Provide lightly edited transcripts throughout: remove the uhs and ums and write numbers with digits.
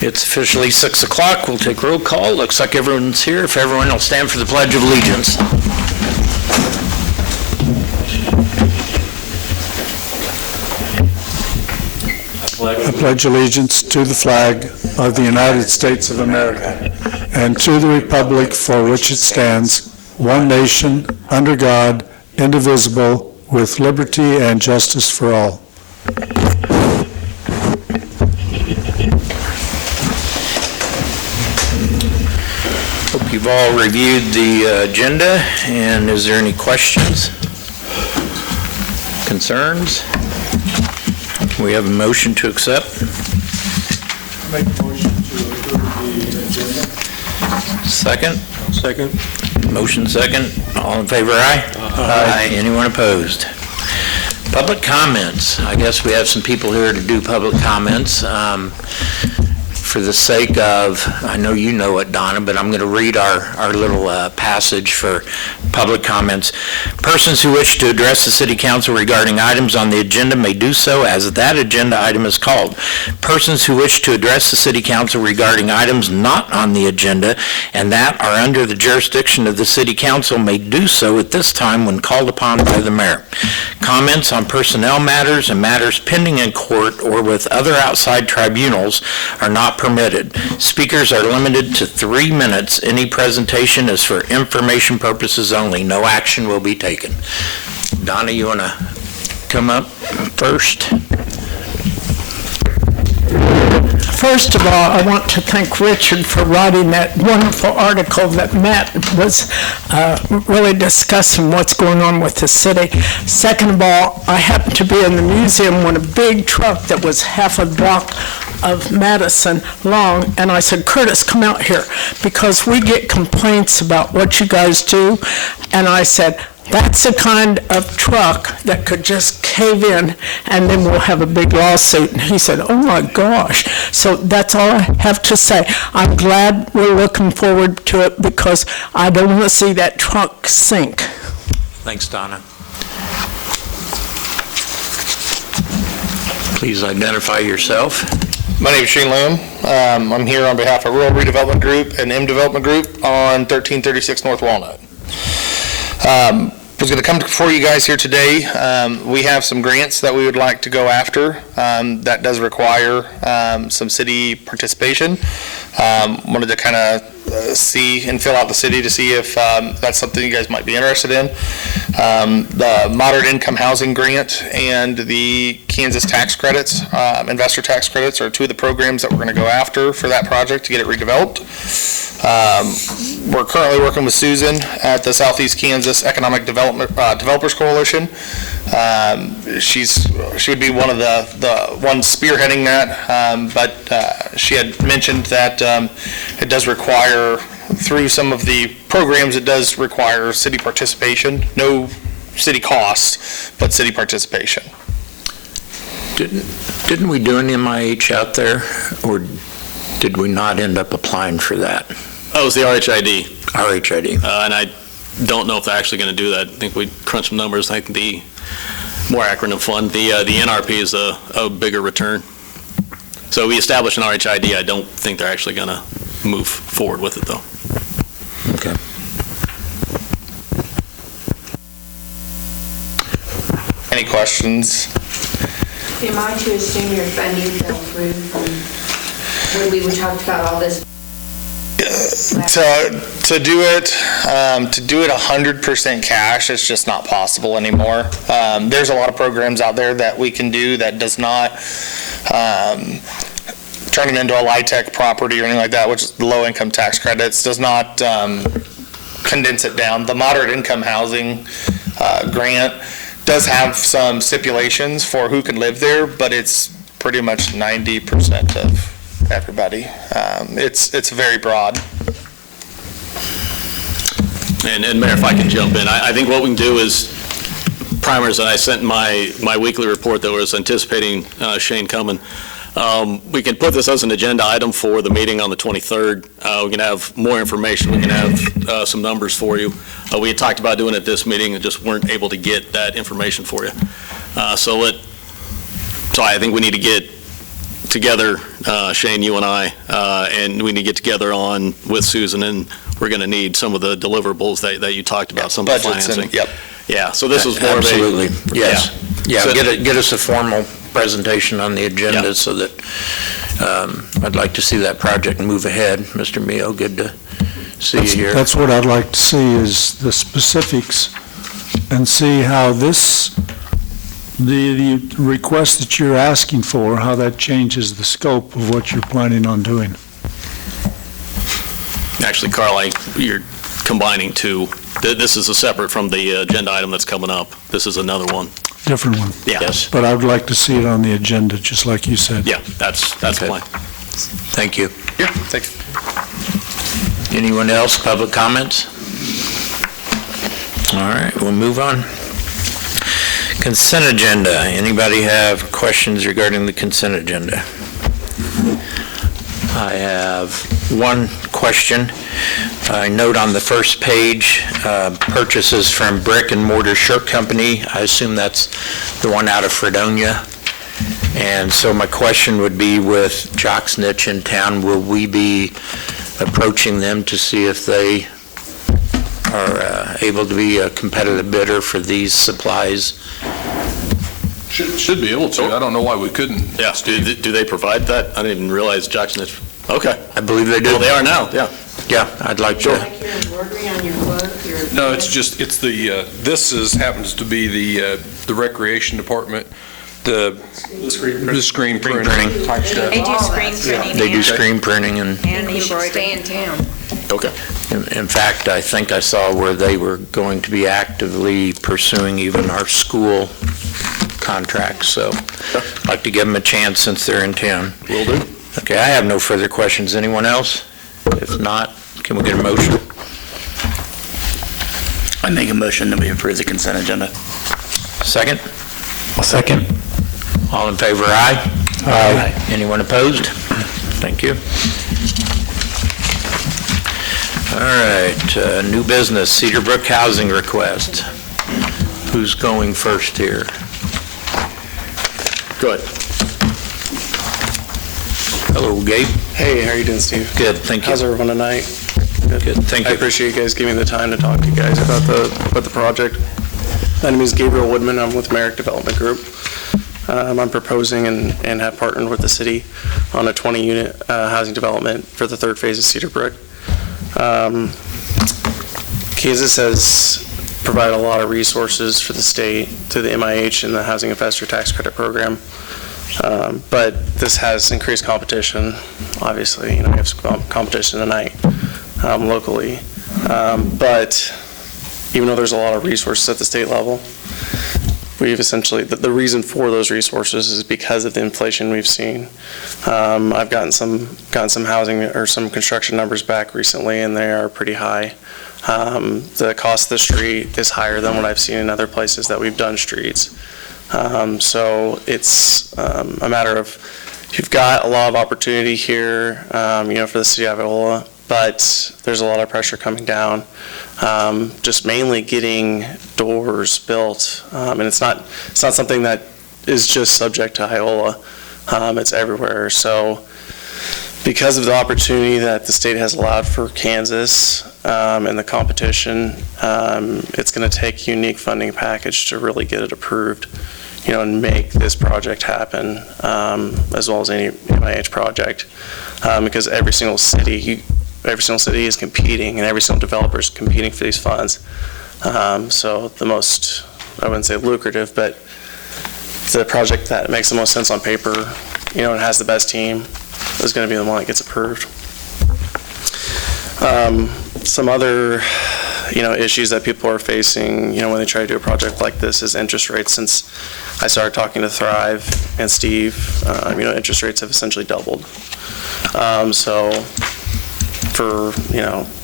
It's officially 6 o'clock. We'll take roll call. Looks like everyone's here. If everyone will stand for the Pledge of Allegiance. I pledge allegiance to the flag of the United States of America and to the republic for which it stands, one nation, under God, indivisible, with liberty and justice for all. Hope you've all reviewed the agenda, and is there any questions, concerns? We have a motion to accept. Make a motion to approve the agenda. Second? Second. Motion second. All in favor, aye? Aye. Anyone opposed? Public comments. I guess we have some people here to do public comments. For the sake of, I know you know it, Donna, but I'm going to read our little passage for public comments. Persons who wish to address the City Council regarding items on the agenda may do so as that agenda item is called. Persons who wish to address the City Council regarding items not on the agenda and that are under the jurisdiction of the City Council may do so at this time when called upon by the Mayor. Comments on personnel matters and matters pending in court or with other outside tribunals are not permitted. Speakers are limited to 3 minutes. Any presentation is for information purposes only. No action will be taken. Donna, you want to come up first? First of all, I want to thank Richard for writing that wonderful article that Matt was really discussing what's going on with the city. Second of all, I happened to be in the museum when a big truck that was half a block of Madison long, and I said, Curtis, come out here, because we get complaints about what you guys do, and I said, that's the kind of truck that could just cave in and then we'll have a big lawsuit. And he said, oh my gosh. So that's all I have to say. I'm glad we're looking forward to it because I don't want to see that truck sink. Thanks, Donna. Please identify yourself. My name is Shane Lamb. I'm here on behalf of Rural Redevelopment Group and M Development Group on 1336 North Walnut. I was going to come before you guys here today. We have some grants that we would like to go after. That does require some city participation. Wanted to kind of see and fill out the city to see if that's something you guys might be interested in. The moderate income housing grant and the Kansas tax credits, investor tax credits, are two of the programs that we're going to go after for that project to get it redeveloped. We're currently working with Susan at the Southeast Kansas Economic Developers Coalition. She would be one of the ones spearheading that, but she had mentioned that it does require, through some of the programs, it does require city participation. No city costs, but city participation. Didn't we do an MIH out there, or did we not end up applying for that? Oh, it was the RHID. RHID. And I don't know if they're actually going to do that. I think we crunched some numbers. I think the more acronym fun, the NRP is a bigger return. So we established an RHID. I don't think they're actually going to move forward with it, though. Okay. Any questions? Am I to assume your funding fell through from when we were talking about all this? To do it 100% cash, it's just not possible anymore. There's a lot of programs out there that we can do that does not turn it into a LIHTC property or anything like that, which is the low income tax credits, does not condense it down. The moderate income housing grant does have some stipulations for who can live there, but it's pretty much 90% of everybody. It's very broad. And Mayor, if I can jump in, I think what we can do is, primers, and I sent my weekly report that was anticipating Shane coming. We can put this as an agenda item for the meeting on the 23rd. We can have more information. We can have some numbers for you. We had talked about doing it this meeting and just weren't able to get that information for you. So I think we need to get together, Shane, you and I, and we need to get together with Susan, and we're going to need some of the deliverables that you talked about, some of the Budgets financing. and, yep. Yeah, so this was more of a... Absolutely, yes. Yeah, So- get us a formal presentation on the agenda Yeah. so that, I'd like to see that project move ahead. Mr. Mio, good to see you here. That's what I'd like to see, is the specifics, and see how the request that you're asking for, how that changes the scope of what you're planning on doing. Actually, Carl, you're combining two. This is a separate from the agenda item that's coming up. This is another one. Different one. Yeah. Yes, But I would like to see it on the agenda, just like you said. Yeah, that's the Okay. plan. thank you. Yeah, thank you. Anyone else, public comments? All right, we'll move on. Consent agenda. Anybody have questions regarding the consent agenda? I have one question. I note on the first page, purchases from Brick and Mortar Shirt Company. I assume that's the one out of Fredonia. And so my question would be, with Jock's Niche in town, will we be approaching them to see if they are able to be a competitive bidder for these supplies? Should be able to. I don't know why we couldn't. Yeah, do they provide that? I didn't even realize Jackson is... Okay. I believe they do. Well, they are now, yeah. Yeah, I'd like to. Like your embroidery on your clothes, your... No, it's the, happens to be the recreation department, the screen printing. type stuff. They do screen printing. They do and- screen printing, and And embroidery. Stay in town. Okay. in fact, I think I saw where they were going to be actively pursuing even our school contracts, so I'd like to give them a chance since they're in town. Will do. Okay, I have no further questions. Anyone else? If not, can we get a motion? I make a motion that we approve the consent agenda. Second? Second. All in favor, aye? Aye. Anyone opposed? Thank you. All right, new business, Cedar Brook housing request. Who's going first here? Good. Hello, Gabe. Hey, how are you doing, Steve? Good, thank you. How's everyone tonight? Good, thank I you. appreciate you guys giving me the time to talk to you guys about the project. My name is Gabriel Woodman. I'm with Merrick Development Group. I'm proposing and have partnered with the city on a 20-unit housing development for the third phase of Cedar Brook. Kansas has provided a lot of resources for the state through the MIH and the Housing Investor Tax Credit Program. But this has increased competition. Obviously, we have some competition tonight locally. But even though there's a lot of resources at the state level, we've essentially, the reason for those resources is because of the inflation we've seen. I've gotten some housing or some construction numbers back recently, and they are pretty high. The cost of the street is higher than what I've seen in other places that we've done streets. So it's a matter of, you've got a lot of opportunity here, for the city of Iola, but there's a lot of pressure coming down. Just mainly getting doors built, and it's not something that is just subject to Iola. It's everywhere. So because of the opportunity that the state has allowed for Kansas and the competition, it's going to take a unique funding package to really get it approved, and make this project happen, as well as any MIH project, because every single city is competing, and every single developer is competing for these funds. So the most, I wouldn't say lucrative, but the project that makes the most sense on paper, and has the best team, is going to be the one that gets approved. Some other, issues that people are facing, when they try to do a project like this is interest rates. Since I started talking to Thrive and Steve, interest rates have essentially doubled. So for,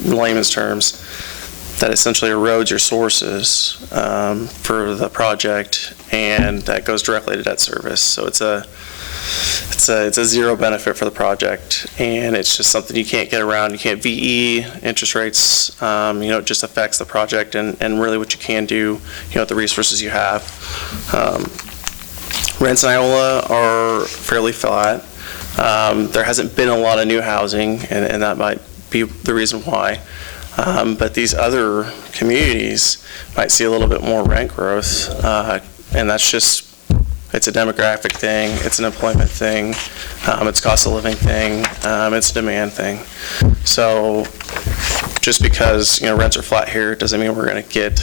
layman's terms, that essentially erodes your sources for the project, and that goes directly to debt service. So it's a zero benefit for the project, and it's just something you can't get around. You can't VE interest rates. It just affects the project and really what you can do, with the resources you have. Rents in Iola are fairly flat. There hasn't been a lot of new housing, and that might be the reason why. But these other communities might see a little bit more rent growth, and that's just, it's a demographic thing, it's an employment thing, it's cost of living thing, it's a demand thing. So just because, rents are flat here doesn't mean we're going to get,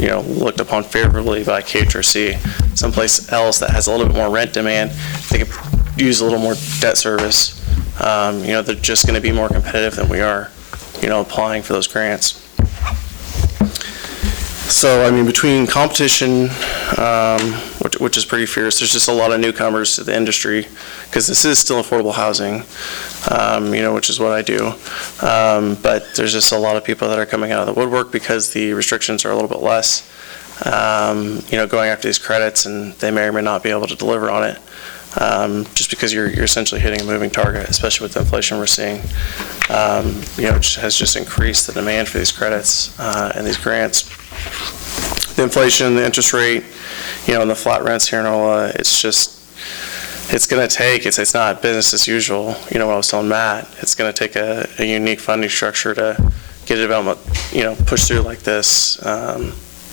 looked upon favorably by KHRC. Someplace else that has a little bit more rent demand, they could use a little more debt service. They're just going to be more competitive than we are, applying for those grants. So, between competition, which is pretty fierce, there's just a lot of newcomers to the industry, because this is still affordable housing, which is what I do. But there's just a lot of people that are coming out of the woodwork because the restrictions are a little bit less, going after these credits, and they may or may not be able to deliver on it, just because you're essentially hitting a moving target, especially with the inflation we're seeing, which has just increased the demand for these credits and these grants. The inflation, the interest rate, and the flat rents here in Iola, it's going to take, it's not business as usual. What I was telling Matt, it's going to take a unique funding structure to get a development, pushed through like this, at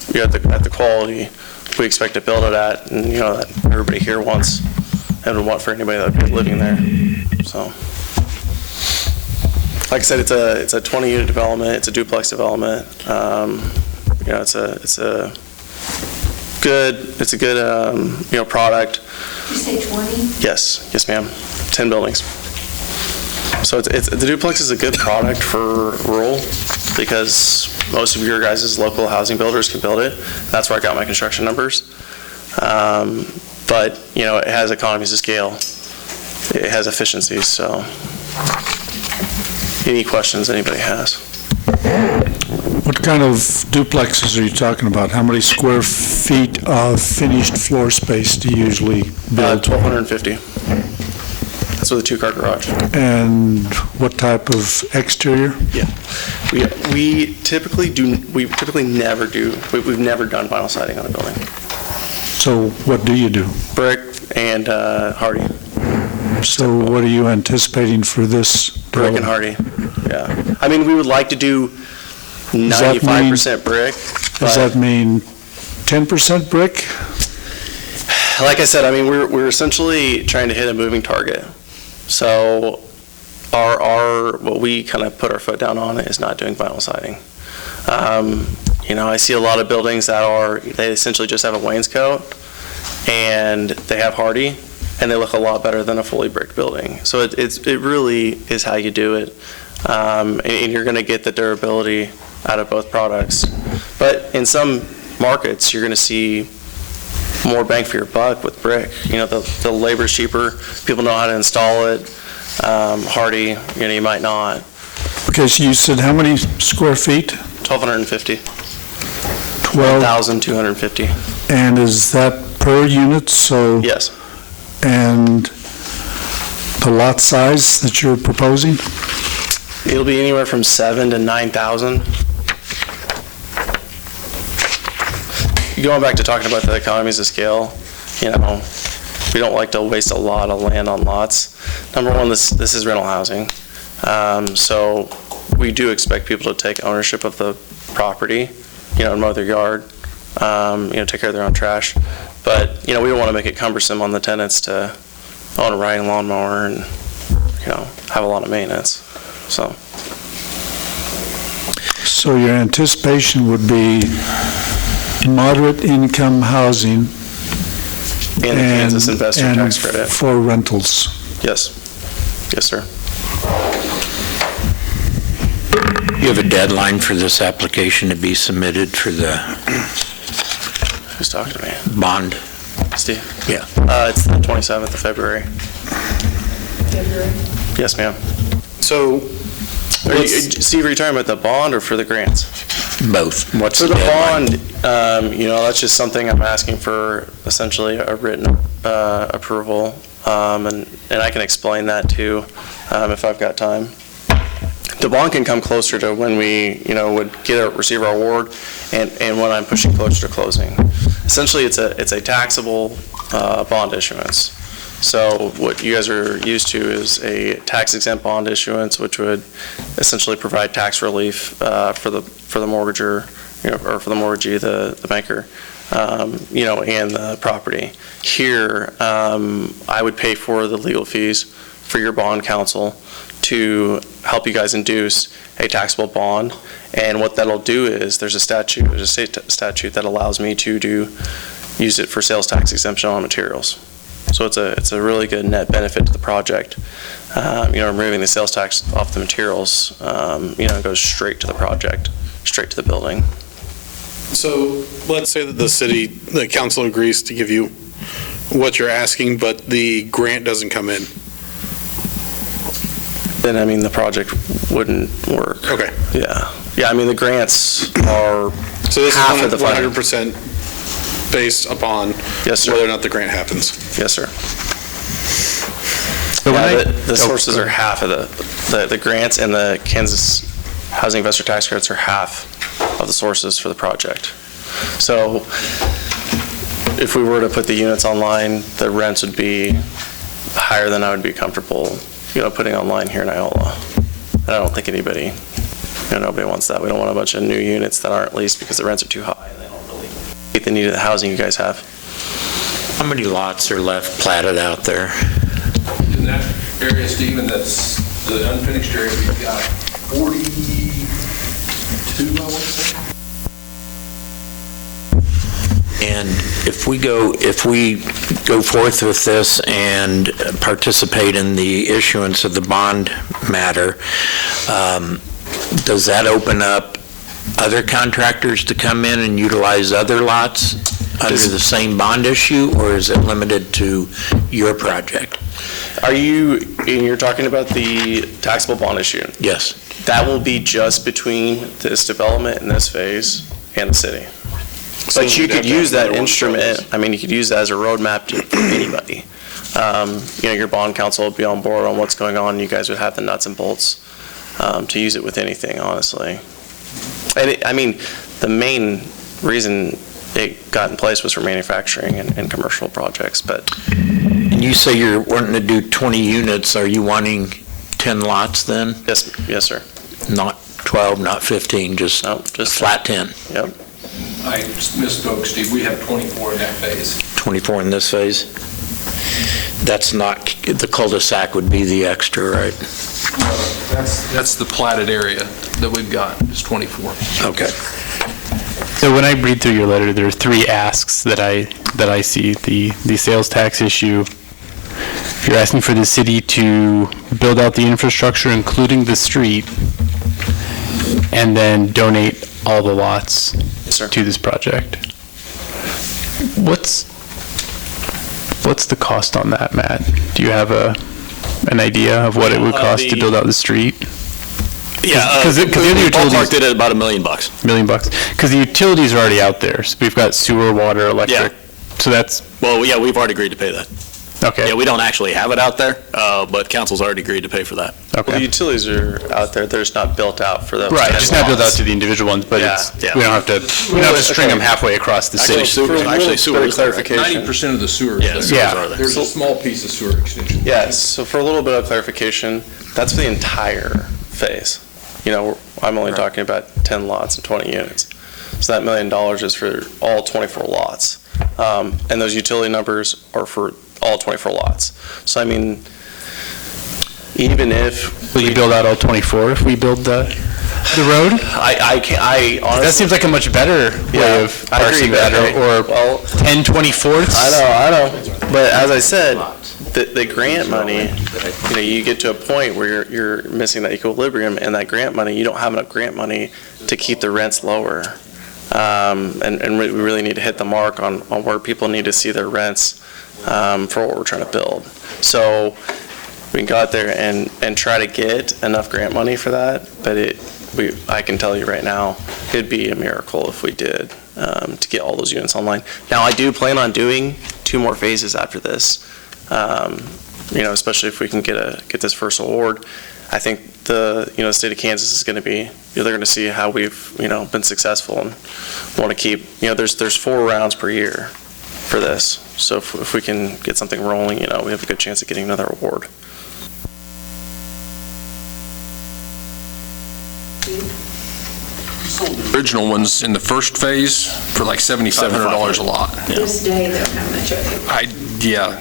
the quality we expect to build it at, and, that everybody here wants and would want for anybody that would be living there. So, like I said, it's a 20-unit development, it's a duplex development. It's a good product. You say 20? Yes, ma'am. 10 buildings. So the duplex is a good product for rural, because most of your guys' local housing builders can build it. That's where I got my construction numbers. But it has economies of scale. It has efficiencies. So, any questions anybody has? What kind of duplexes are you talking about? How many square feet of finished floor space do you usually build? 1,250. That's with a two-car garage. And what type of exterior? Yeah, we typically never do. We've never done vinyl siding on a building. So what do you do? Brick and hardy. So what are you anticipating for this? Brick and hardy. Yeah. We would like to do 95% brick. Does that mean 10% brick? Like I said, we're essentially trying to hit a moving target. So our what we kind of put our foot down on is not doing vinyl siding. I see a lot of buildings they essentially just have a wainscot and they have hardy, and they look a lot better than a fully bricked building. So it really is how you do it, and you're going to get the durability out of both products. But in some markets, you're going to see more bang for your buck with brick. The labor's cheaper, people know how to install it. Hardy, you might not. Okay, so you said how many square feet? 1,250. 1,250. 1,250. And is that per unit? So Yes. And the lot size that you're proposing? It'll be anywhere from 7,000 to 9,000. Going back to talking about the economies of scale, we don't like to waste a lot of land on lots. Number one, this is rental housing. So we do expect people to take ownership of the property, mow their yard, take care of their own trash. But, we don't want to make it cumbersome on the tenants to own a riding lawnmower and, have a lot of maintenance. So your anticipation would be moderate income housing And the Kansas investor tax credit. For rentals. Yes. Yes, sir. You have a deadline for this application to be submitted for the Who's talking to me? bond? Steve? Yeah. It's the 27th of February. Yes, ma'am. So, Steve, are you talking about the bond or for the grants? Both. What's For the the deadline? bond, that's just something I'm asking for, essentially a written approval, and I can explain that too, if I've got time. The bond can come closer to when we, would receive our award, and when I'm pushing closer to closing. Essentially, it's a taxable bond issuance. So what you guys are used to is a tax-exempt bond issuance, which would essentially provide tax relief for the mortgager, or for the mortgagee, the banker, and the property. Here, I would pay for the legal fees for your bond counsel to help you guys induce a taxable bond. And what that'll do is there's a state statute that allows me to use it for sales tax exemption on materials. So it's a really good net benefit to the project. Removing the sales tax off the materials, goes straight to the project, straight to the building. So let's say that the council agrees to give you what you're asking, but the grant doesn't come in. Then, the project wouldn't work. Okay. Yeah, the grants are So this half is of the funding. 100% based upon Yes, sir. whether or not the grant happens. Yes, sir. So when Yeah, I- the sources are half of the grants, and the Kansas Housing Investor Tax Credits are half of the sources for the project. So if we were to put the units online, the rents would be higher than I would be comfortable, putting online here in Iola. And I don't think nobody wants that. We don't want a bunch of new units that aren't leased because the rents are too high. They don't really meet the need of the housing you guys have. How many lots are left platted out there? In that area, Stephen, that's the unfinished area, we've got 42, I want to say. And if we go forth with this and participate in the issuance of the bond matter, does that open up other contractors to come in and utilize other lots under the same bond issue, or is it limited to your project? You're talking about the taxable bond issue? Yes. That will be just between this development in this phase and the city. But you could use that instrument, you could use that as a roadmap to anybody. Your bond counsel would be on board on what's going on, you guys would have the nuts and bolts to use it with anything, honestly. And the main reason it got in place was for manufacturing and commercial projects, but. And you say you're wanting to do 20 units, are you wanting 10 lots then? Yes, sir. Not 12, not 15, just flat 10? Yep. I misspoke, Steve. We have 24 in that phase. 24 in this phase? That's not, the cul-de-sac would be the extra, right? That's the platted area that we've got, is 24. Okay. So when I read through your letter, there are three asks that I see. The sales tax issue, you're asking for the city to build out the infrastructure, including the street, and then donate all the lots to this project. What's the cost on that, Matt? Do you have an idea of what it would cost to build out the street? Yeah, because the other utilities ballparked it at about $1 million. $1 million, because the utilities are already out there. So we've got sewer, water, electric. Yeah. So that's Well, yeah, we've already agreed to pay that. okay. Yeah, we don't actually have it out there, but council's already agreed to pay for that. Well, the Okay. utilities are out there, they're just not built out for those. Right, 10 just not built out lots. to the individual ones, but Yeah. Yeah. we don't have to string them halfway across the city. Actually, sewer is there. 90% of the sewer is Yeah, there. sewers Yeah. are there. There's a small piece of sewer extension. Yes, so for a little bit of clarification, that's for the entire phase. I'm only talking about 10 lots and 20 units. So that $1 million is for all 24 lots. And those utility numbers are for all 24 lots. So even if. Will you build out all 24 if we build the road? I honestly. That seems like a much better way of I agree parsing with that, or Well, 10 24ths? I know. But as I said, the grant money, you get to a point where you're missing that equilibrium, and that grant money, you don't have enough grant money to keep the rents lower. And we really need to hit the mark on where people need to see their rents for what we're trying to build. So we can go out there and try to get enough grant money for that, but I can tell you right now, it'd be a miracle if we did to get all those units online. Now, I do plan on doing 2 more phases after this, especially if we can get this first award. I think the state of Kansas is going to be, they're going to see how we've been successful and want to keep, there's 4 rounds per year. for this. So if we can get something rolling, we have a good chance of getting another award. Original ones in the first phase for like $7,500 a lot. This day, though, how much are they? Yeah,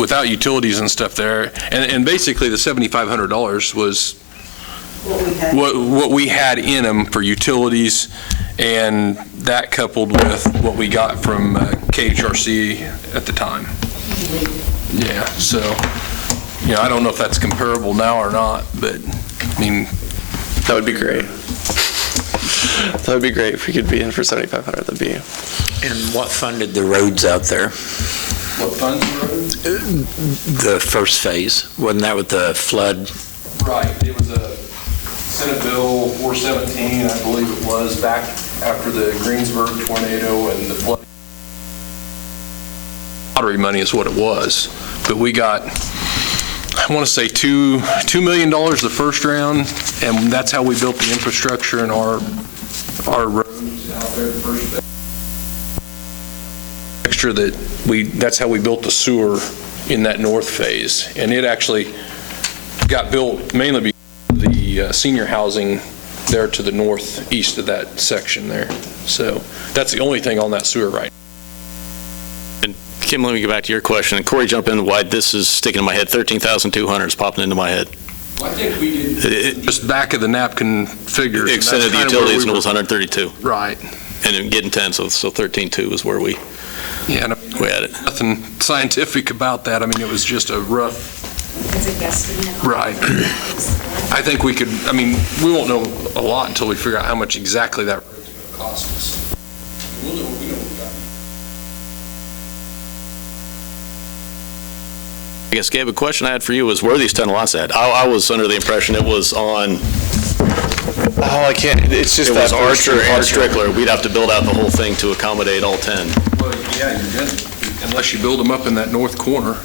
without utilities and stuff there. And basically the $7,500 was what we had in them for utilities, and that coupled with what we got from KHRC at the time. Yeah, so, I don't know if that's comparable now or not, but, I mean. That would be great. That would be great if we could be in for $7,500. That'd be. And what funded the roads out there? What funds the roads? The first phase, wasn't that with the flood? Right, it was a Senate Bill 417, I believe it was, back after the Greensburg tornado and the flood. Lottery money is what it was, but we got, I want to say $2 million the first round, and that's how we built the infrastructure in our roads out there the first day. Extra that's how we built the sewer in that north phase, and it actually got built mainly because of the senior housing there to the northeast of that section there. So that's the only thing on that sewer right now. And Kim, let me get back to your question. And Corey, jump in why this is sticking in my head. 13,200 is popping into my head. I think we did just back of the napkin figures. Extended the utilities and it was 132. Right. And then getting 10, so 13.2 is where we had it. Nothing scientific about that. I mean, it was just a rough. It's a guesstimate. Right. I think we could, we won't know a lot until we figure out how much exactly that road's going to cost us. We'll know what we know. I guess, Gabe, a question I had for you was where are these 10 lots at? I was under the impression it was on. Oh, I can't. It's just it that was Archer and Strickler. We'd have to build out the whole thing to accommodate all 10. Well, yeah, you're good. Unless you build them up in that north corner,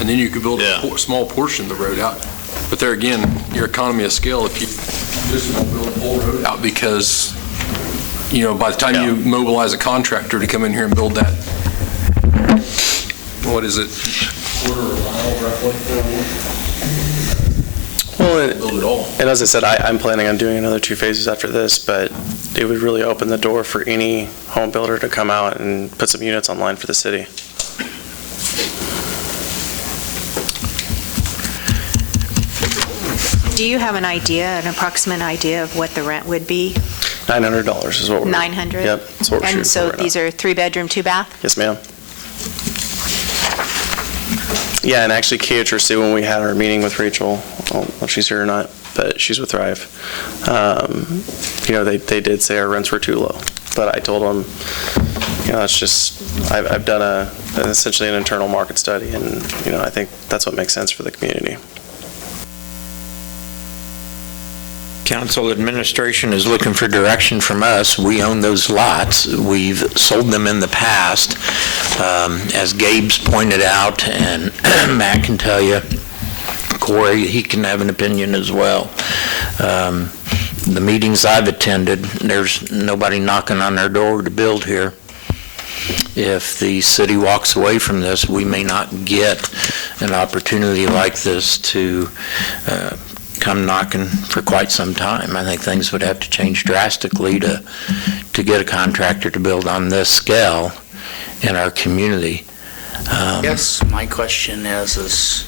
and then you could build a small portion of the road out. But there again, your economy of scale, if you just won't build the whole road out because, by the time you mobilize a contractor to come in here and build that, what is it, quarter of a mile roughly? Well, and as I said, I'm planning on doing another 2 phases after this, but it would really open the door for any home builder to come out and put some units online for the city. Do you have an approximate idea of what the rent would be? $900 is what we're. 900? Yep, that's what we're shooting And so for right these now. are 3-bedroom, 2-bath? Yes, ma'am. Yeah, and actually KHRC, when we had our meeting with Rachel, I don't know if she's here or not, but she's with Thrive, they did say our rents were too low. But I told them, it's just, I've done essentially an internal market study, and, I think that's what makes sense for the community. Council administration is looking for direction from us. We own those lots. We've sold them in the past. As Gabe's pointed out, and Matt can tell you, Corey, he can have an opinion as well. The meetings I've attended, there's nobody knocking on their door to build here. If the city walks away from this, we may not get an opportunity like this to come knocking for quite some time. I think things would have to change drastically to get a contractor to build on this scale in our community. I guess my question is,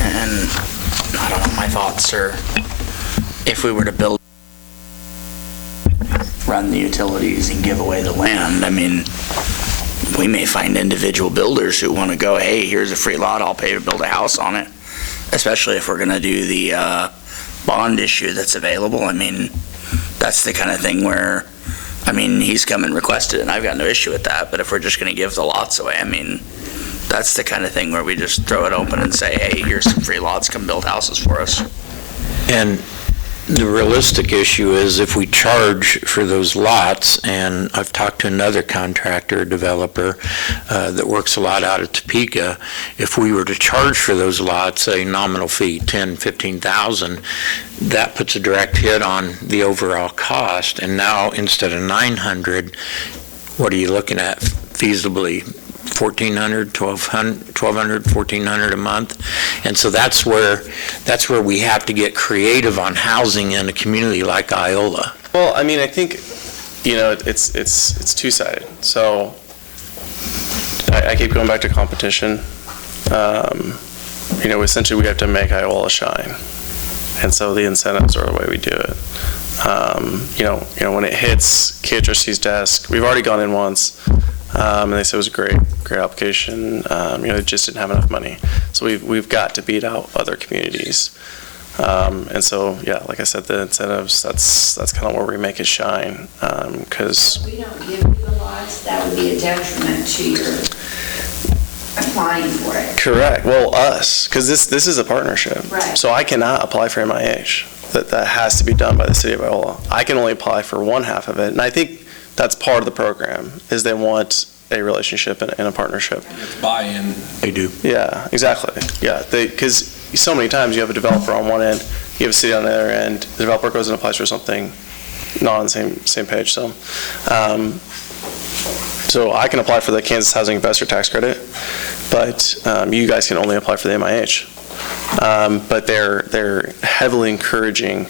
and I don't know, my thoughts are, if we were to run the utilities and give away the land, we may find individual builders who want to go, hey, here's a free lot, I'll pay to build a house on it. Especially if we're going to do the bond issue that's available. That's the kind of thing where, he's come and requested it, and I've got no issue with that. But if we're just going to give the lots away, that's the kind of thing where we just throw it open and say, hey, here's some free lots, come build houses for us. And the realistic issue is if we charge for those lots, and I've talked to another contractor, developer, that works a lot out of Topeka, if we were to charge for those lots a nominal fee, $10,000, $15,000, that puts a direct hit on the overall cost. And now instead of $900, what are you looking at feasibly? $1,400, $1,200, $1,400 a month. And so that's where we have to get creative on housing in a community like Iola. Well, I mean, I think, it's two-sided. So I keep going back to competition. Essentially we have to make Iola shine. And so the incentives are the way we do it. When it hits KHRC's desk, we've already gone in once, and they said it was a great application. It just didn't have enough money. So we've got to beat out other communities. And so, yeah, like I said, the incentives, that's kind of where we make it shine, because If we don't give you the lots, that would be a detriment to your applying for it. correct. Well, us, because this is a partnership. Right. So I cannot apply for MIH. That has to be done by the city of Iola. I can only apply for one half of it, and I think that's part of the program, is they want a relationship and a partnership. It's buy-in. They do. Yeah, exactly. Yeah, because so many times you have a developer on one end, you have a city on the other end, the developer goes and applies for something not on the same page. So, so I can apply for the Kansas Housing Investor Tax Credit, but you guys can only apply for the MIH. But they're heavily encouraging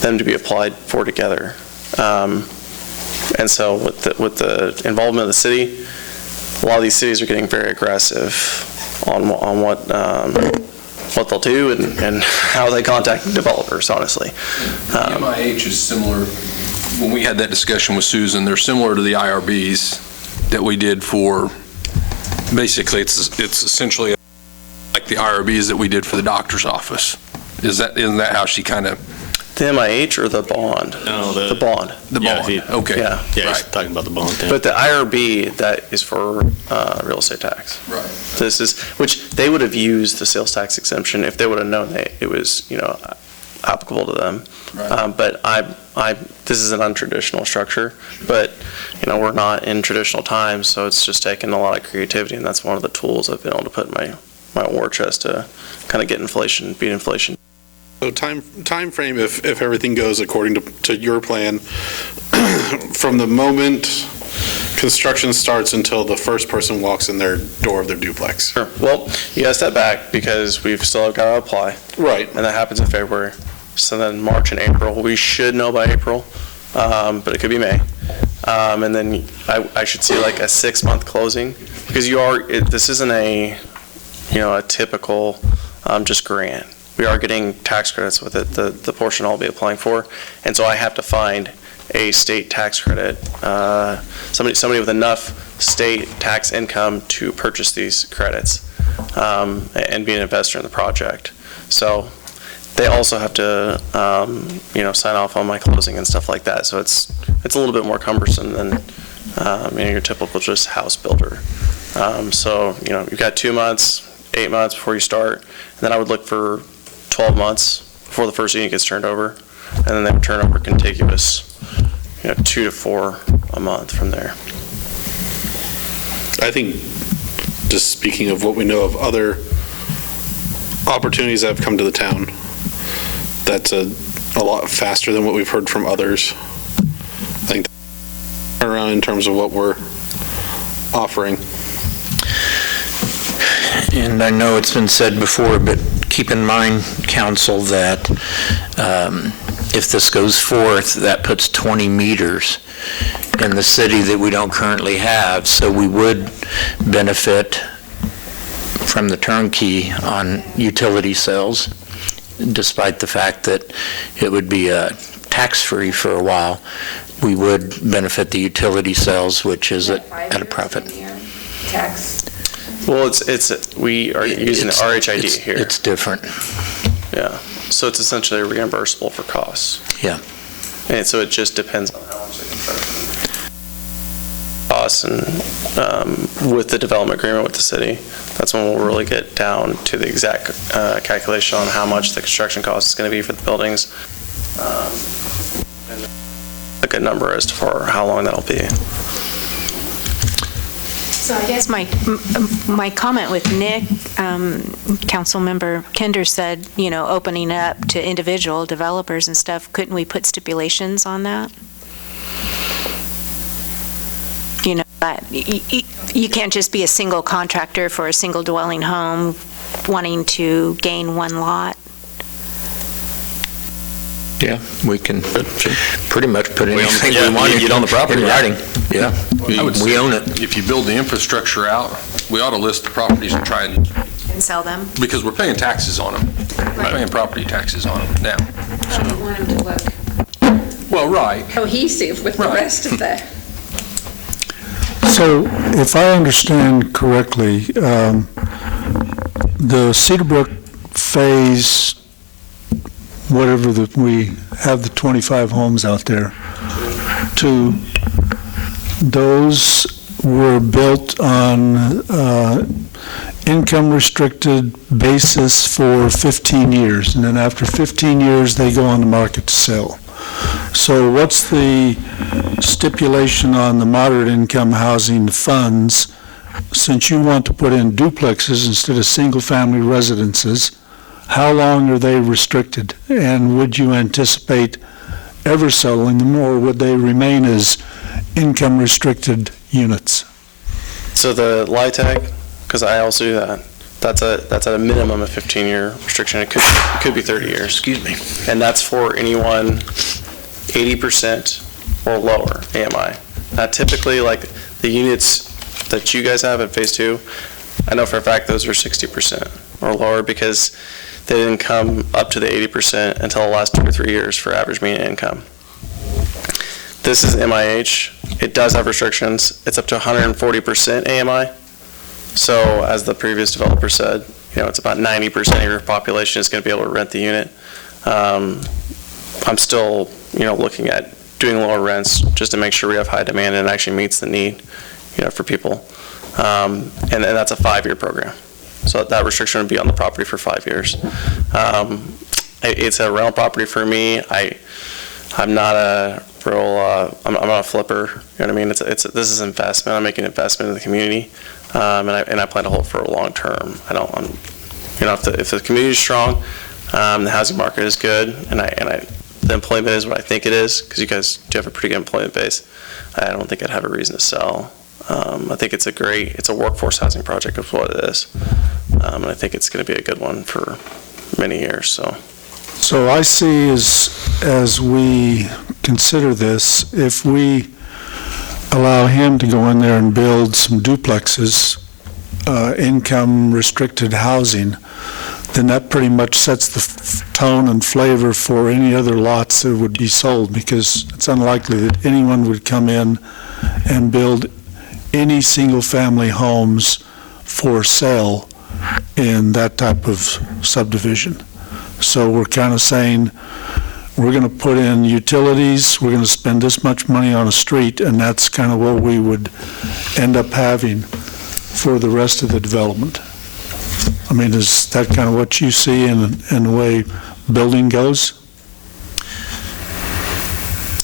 them to be applied for together. And so with the involvement of the city, a lot of these cities are getting very aggressive on what they'll do and how they contact developers, honestly. MIH is similar, when we had that discussion with Susan, they're similar to the IRBs that we did for, basically it's essentially like the IRBs that we did for the doctor's office. Isn't that how she kind of? The MIH or the bond? No, the bond. The bond, okay. Yeah. Yeah, he's Right. talking about the bond thing. But the IRB, that is for real estate tax. Right. This is, which they would have used the sales tax exemption if they would have known that it was, applicable to them. Right. But this is an untraditional structure, but, we're not in traditional times, so it's just taken a lot of creativity, and that's one of the tools I've been able to put in my war chest to kind of beat inflation. So time frame, if everything goes according to your plan, from the moment construction starts until the first person walks in their door of their duplex. Sure. Well, you gotta step back because we've still got to apply. Right. And that happens in February. So then March and April, we should know by April, but it could be May. And then I should see like a 6-month closing, because this isn't a typical just grant. We are getting tax credits with it, the portion I'll be applying for. And so I have to find a state tax credit, somebody with enough state tax income to purchase these credits and be an investor in the project. So they also have to, sign off on my closing and stuff like that. So it's a little bit more cumbersome than your typical just house builder. So you've got 2 months, 8 months before you start, and then I would look for 12 months before the first unit gets turned over, and then they would turn over contiguous, 2 to 4 a month from there. I think, just speaking of what we know of other opportunities that have come to the town, that's a lot faster than what we've heard from others. I think around in terms of what we're offering. And I know it's been said before, but keep in mind, council, that if this goes forth, that puts 20 meters in the city that we don't currently have. So we would benefit from the turnkey on utility sales, despite the fact that it would be tax-free for a while. We would benefit the utility sales, which is at a profit. Tax. Well, we are using the RHID here. It's different. Yeah. So it's essentially reimbursable for costs. Yeah. And so it just depends on how much the construction costs, and with the development agreement with the city, that's when we'll really get down to the exact calculation on how much the construction cost is going to be for the buildings. And a good number as to for how long that'll be. So I guess my comment with Nick, Councilmember Kinder said, opening up to individual developers and stuff, couldn't we put stipulations on that? But you can't just be a single contractor for a single dwelling home wanting to gain one lot. Yeah, we can pretty much put anything yeah, we want you get on the property, in yeah. writing. Yeah, I would we say own it. If you build the infrastructure out, we ought to list the properties and try and, And sell them. because we're paying taxes on them. We're paying property taxes on them now. I don't want them to look Well, right. cohesive with the Right. rest of the. So if I understand correctly, the Cedarbrook phase, whatever we have the 25 homes out there, those were built on income restricted basis for 15 years, and then after 15 years, they go on the market to sell. So what's the stipulation on the moderate income housing funds, since you want to put in duplexes instead of single-family residences? How long are they restricted? And would you anticipate ever selling them, or would they remain as income-restricted units? So the LIHTC, because I also do that, that's at a minimum of 15-year restriction. It could be 30 years. Excuse me. And that's for anyone 80% or lower AMI. Now typically, like the units that you guys have at phase 2, I know for a fact those are 60% or lower because they didn't come up to the 80% until the last 2 or 3 years for average median income. This is MIH. It does have restrictions. It's up to 140% AMI. So as the previous developer said, it's about 90% of your population is going to be able to rent the unit. I'm still, looking at doing lower rents just to make sure we have high demand and it actually meets the need, for people. And that's a 5-year program. So that restriction would be on the property for 5 years. It's a rental property for me. I'm not a real, I'm not a flipper. You know what I mean? This is investment. I'm making an investment in the community, and I plan to hold it for a long term. If the community is strong, the housing market is good, and the employment is what I think it is, because you guys do have a pretty good employment base. I don't think I'd have a reason to sell. I think it's a workforce housing project is what it is, and I think it's going to be a good one for many years. So I see as we consider this, if we allow him to go in there and build some duplexes, income restricted housing, then that pretty much sets the tone and flavor for any other lots that would be sold, because it's unlikely that anyone would come in and build any single-family homes for sale in that type of subdivision. So we're kind of saying, we're going to put in utilities, we're going to spend this much money on a street, and that's kind of what we would end up having for the rest of the development. I mean, is that kind of what you see in the way building goes?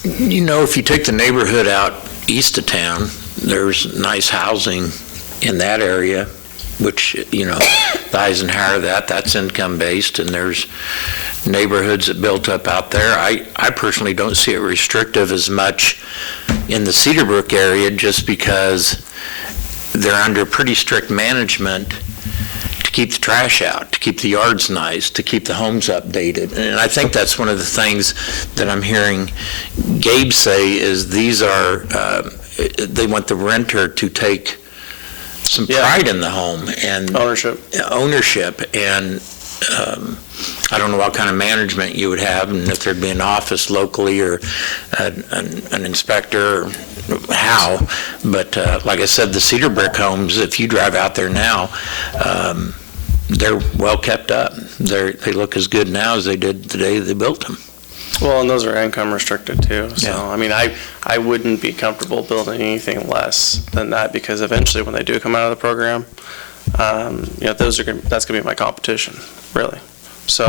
If you take the neighborhood out east of town, there's nice housing in that area, which, the Eisenhower, that's income-based, and there's neighborhoods that built up out there. I personally don't see it restrictive as much in the Cedarbrook area, just because they're under pretty strict management to keep the trash out, to keep the yards nice, to keep the homes updated. And I think that's one of the things that I'm hearing Gabe say is these are, they want the renter to take some pride in the home and ownership, and I don't know what kind of management you would have, and if there'd be an office locally or an inspector, or how. But like I said, the Cedar Brick homes, if you drive out there now, they're well kept up. They look as good now as they did the day they built them. Well, and those are income restricted too. So, Yeah. I mean, I wouldn't be comfortable building anything less than that, because eventually when they do come out of the program, that's going to be my competition, really. So,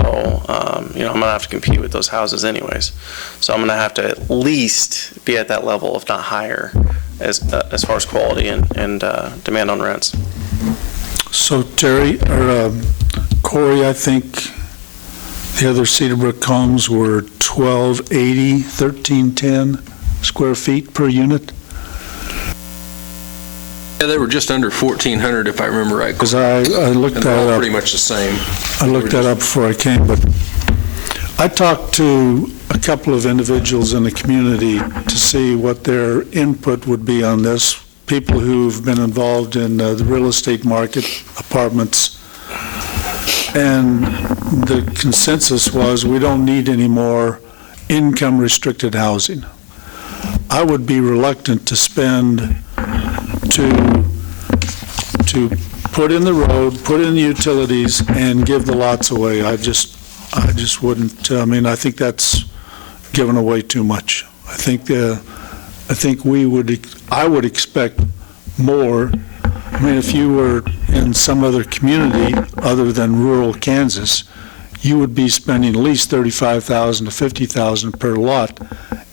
I'm going to have to compete with those houses anyways. So I'm going to have to at least be at that level, if not higher, as far as quality and demand on rents. So Terry, or Corey, I think the other Cedarbrook homes were 1,280, 1,310 square feet per unit. Yeah, they were just under 1,400 if I remember right. Because I looked And they're that all up. pretty much the same. I looked that up before I came, but I talked to a couple of individuals in the community to see what their input would be on this. People who've been involved in the real estate market, apartments, and the consensus was we don't need any more income-restricted housing. I would be reluctant to spend to put in the road, put in the utilities, and give the lots away. I just wouldn't. I mean, I think that's giving away too much. I think I would expect more. I mean, if you were in some other community other than rural Kansas, you would be spending at least $35,000 to $50,000 per lot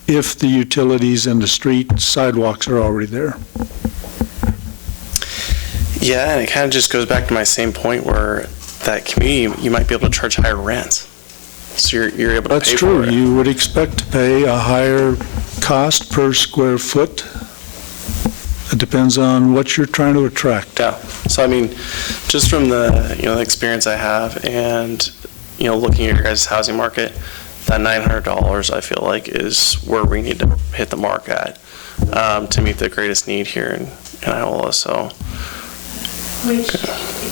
if the utilities and the street sidewalks are already there. Yeah, and it kind of just goes back to my same point where that community, you might be able to charge higher rents. So you're able to That's pay true. for it. You would expect to pay a higher cost per square foot. It depends on what you're trying to attract. Yeah. So I mean, just from the the experience I have, and looking at your guys' housing market, that $900 I feel like is where we need to hit the mark at to meet the greatest need here in Iola. So. Which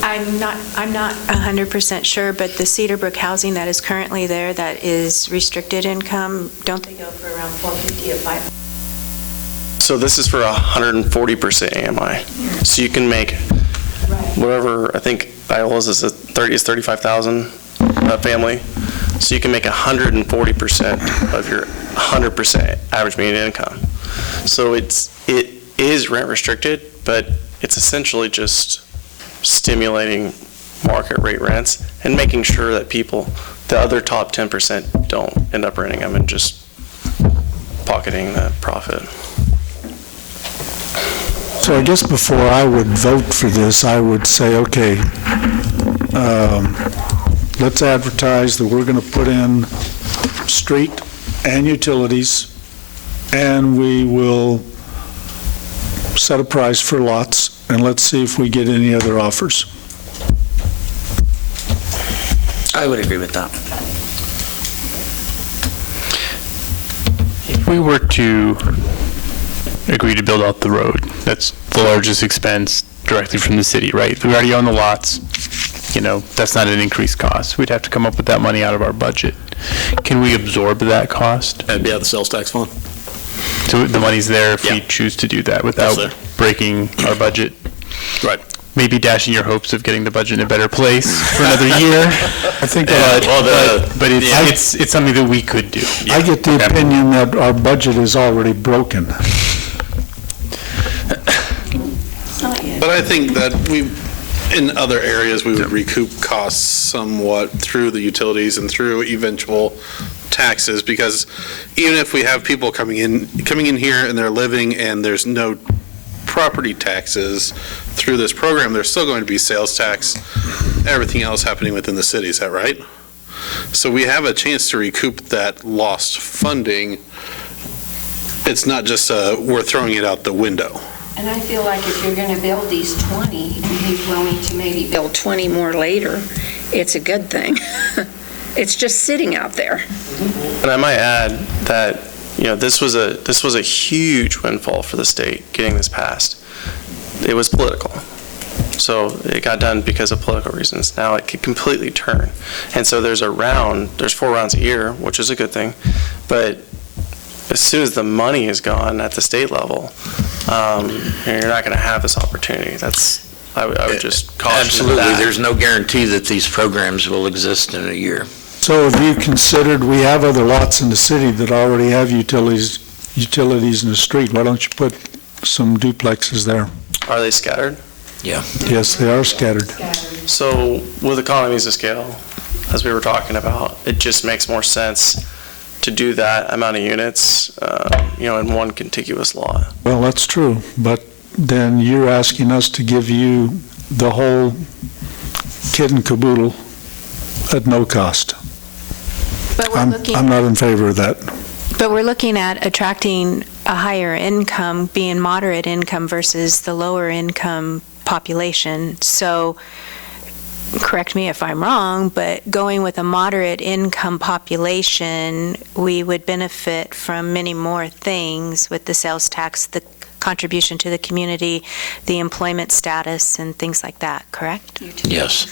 I'm not 100% sure, but the Cedar Brook housing that is currently there that is restricted income, don't they go for around $450 to $500? So this is for 140% AMI. So you can make whatever, I think Iola's is 35,000 family. So you can make 140% of your 100% average median income. So it is rent restricted, but it's essentially just stimulating market rate rents and making sure that the other top 10% don't end up renting them and just pocketing that profit. So I guess before I would vote for this, I would say, okay, let's advertise that we're going to put in street and utilities, and we will set a price for lots, and let's see if we get any other offers. I would agree with that. If we were to agree to build out the road, that's the largest expense directly from the city, right? We already own the lots. That's not an increased cost. We'd have to come up with that money out of our budget. Can we absorb that cost? That'd be out of the sales tax fund. So the money's there if we choose to do that without breaking our budget? Right. Maybe dashing your hopes of getting the budget in a better place for another year. I think but it's something that we could do. I get the opinion that our budget is already broken. But I think that in other areas, we would recoup costs somewhat through the utilities and through eventual taxes, because even if we have people coming in here and they're living and there's no property taxes through this program, there's still going to be sales tax, everything else happening within the city. Is that right? So we have a chance to recoup that lost funding. It's not just we're throwing it out the window. And I feel like if you're going to build these 20 and he's willing to maybe build 20 more later, it's a good thing. It's just sitting out there. And I might add that, this was a huge windfall for the state getting this passed. It was political. So it got done because of political reasons. Now it could completely turn. And so there's 4 rounds a year, which is a good thing. But as soon as the money is gone at the state level, you're not going to have this opportunity. I would just caution Absolutely. that. There's no guarantee that these programs will exist in a year. So have you considered, we have other lots in the city that already have utilities in the street. Why don't you put some duplexes there? Are they scattered? Yeah. Yes, they are scattered. So with economies of scale, as we were talking about, it just makes more sense to do that amount of units, in one contiguous lot. Well, that's true, but then you're asking us to give you the whole kit and caboodle at no cost. But we're looking. I'm not in favor of that. But we're looking at attracting a higher income being moderate income versus the lower income population. So, correct me if I'm wrong, but going with a moderate income population, we would benefit from many more things with the sales tax, the contribution to the community, the employment status, and things like that, correct? Yes.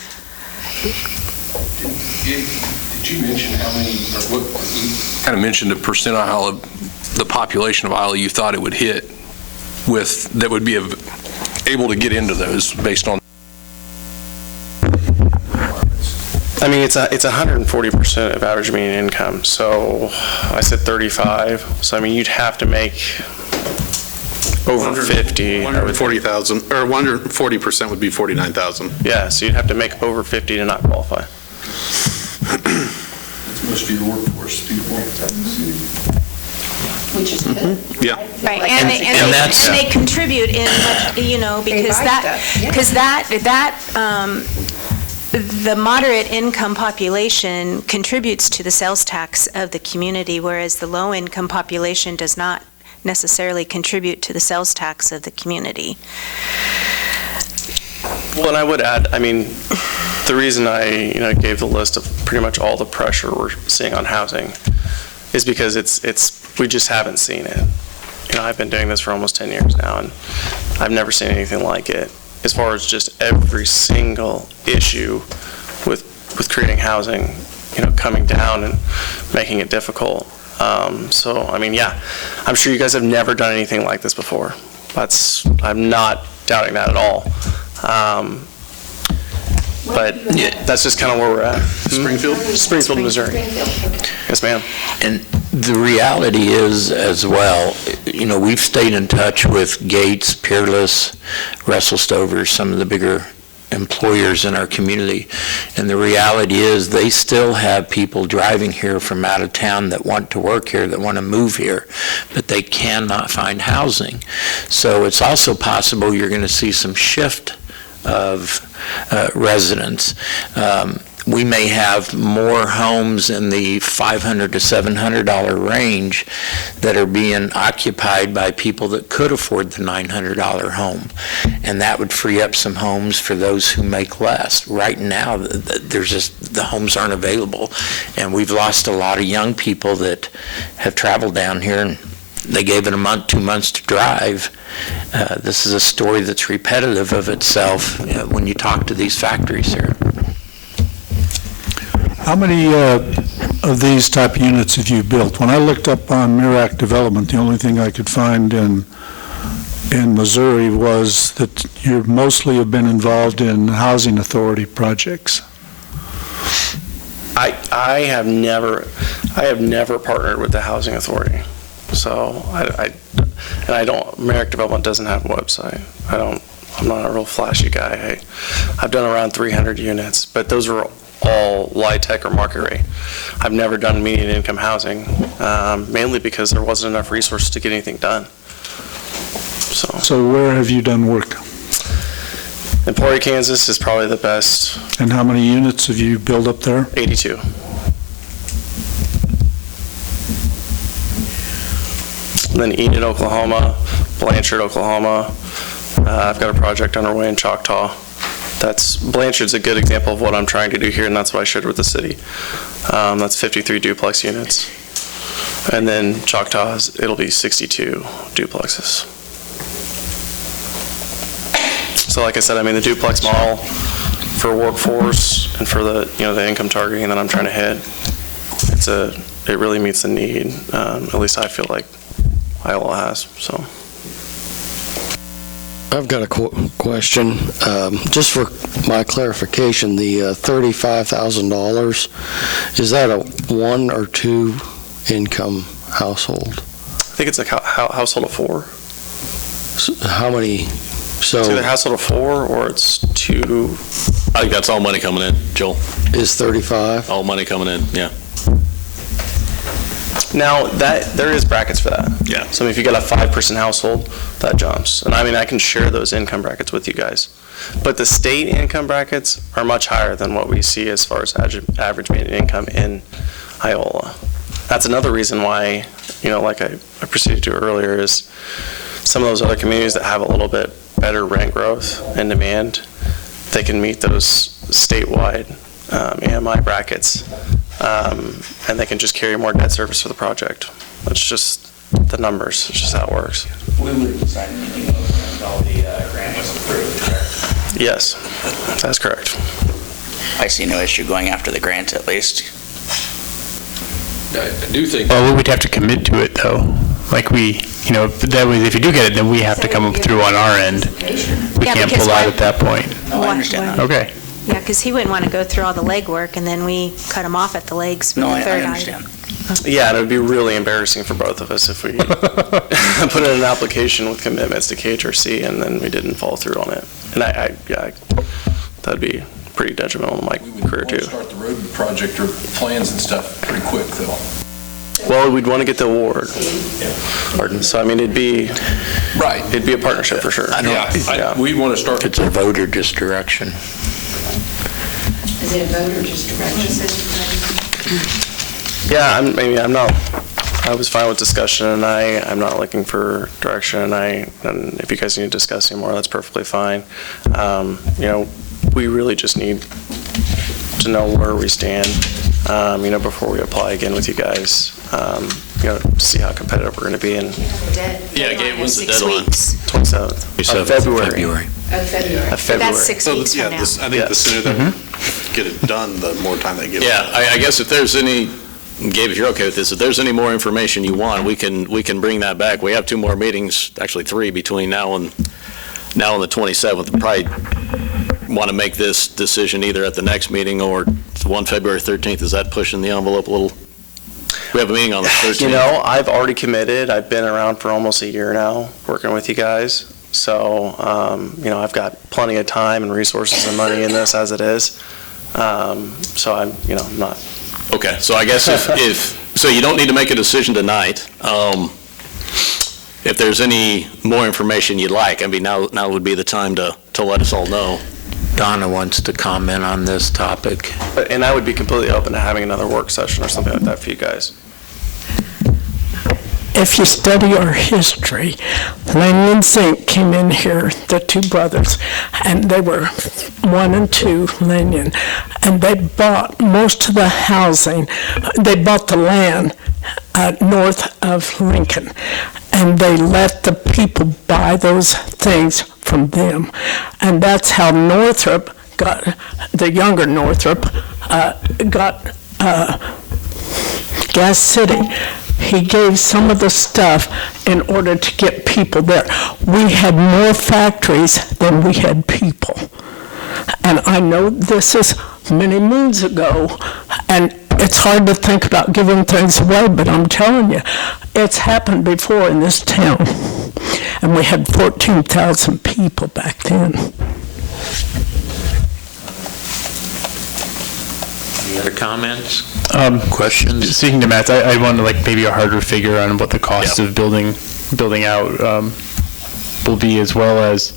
Did you mention how many, or what, you kind of mentioned a percentile of the population of Iola you thought it would hit with, that would be able to get into those based on? I mean, it's 140% of average median income. So I said 35. So I mean, you'd have to make over 50. 140,000, or 140% would be 49,000. Yeah, so you'd have to make over 50 to not qualify. That's most of your workforce people. Which is good. Yeah. Right, And that's- and they contribute in, you know, because the moderate income population contributes to the sales tax of the community, whereas the low income population does not necessarily contribute to the sales tax of the community. Well, and I would add, I mean, the reason I, gave the list of pretty much all the pressure we're seeing on housing is because we just haven't seen it. I've been doing this for almost 10 years now, and I've never seen anything like it as far as just every single issue with creating housing, coming down and making it difficult. So, I mean, yeah, I'm sure you guys have never done anything like this before. I'm not doubting that at all. But that's just kind of where we're at. Springfield, Missouri. Yes, ma'am. And the reality is as well, we've stayed in touch with Gates, Peerless, Russell Stover, some of the bigger employers in our community. And the reality is they still have people driving here from out of town that want to work here, that want to move here, but they cannot find housing. So it's also possible you're going to see some shift of residents. We may have more homes in the $500 to $700 range that are being occupied by people that could afford the $900 home. And that would free up some homes for those who make less. Right now, the homes aren't available. And we've lost a lot of young people that have traveled down here, and they gave it a month, 2 months to drive. This is a story that's repetitive of itself when you talk to these factories here. How many of these type units have you built? When I looked up on Mirac Development, the only thing I could find in Missouri was that you mostly have been involved in housing authority projects. I have never partnered with the housing authority. So Mirac Development doesn't have a website. I'm not a real flashy guy. I've done around 300 units, but those are all LIHTC or market rate. I've never done median income housing, mainly because there wasn't enough resources to get anything done. So where have you done work? Emporia, Kansas is probably the best. And how many units have you built up there? 82. And then Enid, Oklahoma, Blanchard, Oklahoma. I've got a project underway in Choctaw. Blanchard's a good example of what I'm trying to do here, and that's what I shared with the city. That's 53 duplex units. And then Choctaw, it'll be 62 duplexes. So like I said, I mean, the duplex model for workforce and for the income targeting that I'm trying to hit, it really meets the need. At least I feel like Iola has, so. I've got a question. Just for my clarification, the $35,000, is that a one or two income household? I think it's a household of four. So how many? So it's either a household of four or it's two. I think that's all money coming in, Joel. Is 35? All money coming in, yeah. Now, there is brackets for that. Yeah. So if you got a 5-person household, that jumps. And I mean, I can share those income brackets with you guys. But the state income brackets are much higher than what we see as far as average median income in Iola. that's another reason why, like I proceeded to earlier, is some of those other communities that have a little bit better rent growth and demand, they can meet those statewide AMI brackets, and they can just carry more debt service for the project. It's just the numbers. It's just how it works. We would have decided anything over until the grant was approved, correct? Yes, that's correct. I see no issue going after the grant, at least. I do think. Well, we'd have to commit to it, though. Like that way, if you do get it, then we have to come up through on our end. We Yeah, can't because pull out why- at that point. Oh, I understand that. Okay. Yeah, because he wouldn't want to go through all the legwork and then we cut him off at the legs for No, the I third understand. item. Yeah, and it would be really embarrassing for both of us if we put in an application with commitments to KHRC and then we didn't follow through on it. And that'd be pretty detrimental to my career too. Start the road project or plans and stuff pretty quick, though. Well, we'd want to get the award. So, I mean, it'd be a partnership for sure. We want to start. It's a vote or just direction. Is it a vote or just direction? Yeah, I was fine with discussion, and I'm not looking for direction, and if you guys need to discuss anymore, that's perfectly fine. We really just need to know where we stand, before we apply again with you guys, see how competitive we're going to be in Yeah, Gabe, when's the 6 deadline? weeks. 27th of February. Of February. That's 6 weeks from now. I think the sooner they get it done, the more time they give. Yeah, I guess if there's any, Gabe, if you're okay with this, if there's any more information you want, we can bring that back. We have 2 more meetings, actually 3, between now and the 27th. We probably want to make this decision either at the next meeting or one February 13th. Is that pushing the envelope a little? We have a meeting on the 13th. I've already committed. I've been around for almost a year now, working with you guys. So, I've got plenty of time and resources and money in this as it is. So I'm not. Okay, so I guess so you don't need to make a decision tonight. If there's any more information you'd like, I mean, now would be the time to let us all know. Donna wants to comment on this topic. And I would be completely open to having another work session or something like that for you guys. If you study our history, Lanyon and Zink came in here, the 2 brothers, and they were 1 and 2, Lanyon, and they bought most of the housing. They bought the land north of Lincoln, and they let the people buy those things from them. And that's how Northrop got, the younger Northrop, got Gas City. He gave some of the stuff in order to get people there. We had more factories than we had people. And I know this is many moons ago, and it's hard to think about giving things away, but I'm telling you, it's happened before in this town. And we had 14,000 people back then. Any other comments? Questions? Speaking to Matt, I wanted maybe a harder figure on what the cost of building out will be, as well as,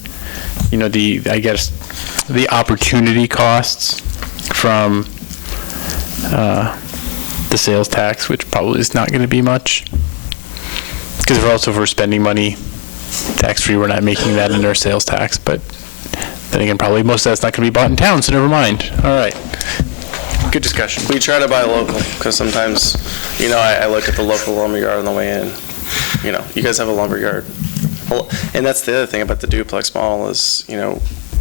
the opportunity costs from the sales tax, which probably is not going to be much. Because if we're spending money tax-free, we're not making that in our sales tax. But then again, probably most of that's not going to be bought in town, so never mind. All right. Good discussion. We try to buy local, because sometimes, I look at the local lumberyard on the way in. You guys have a lumberyard. And that's the other thing about the duplex model is,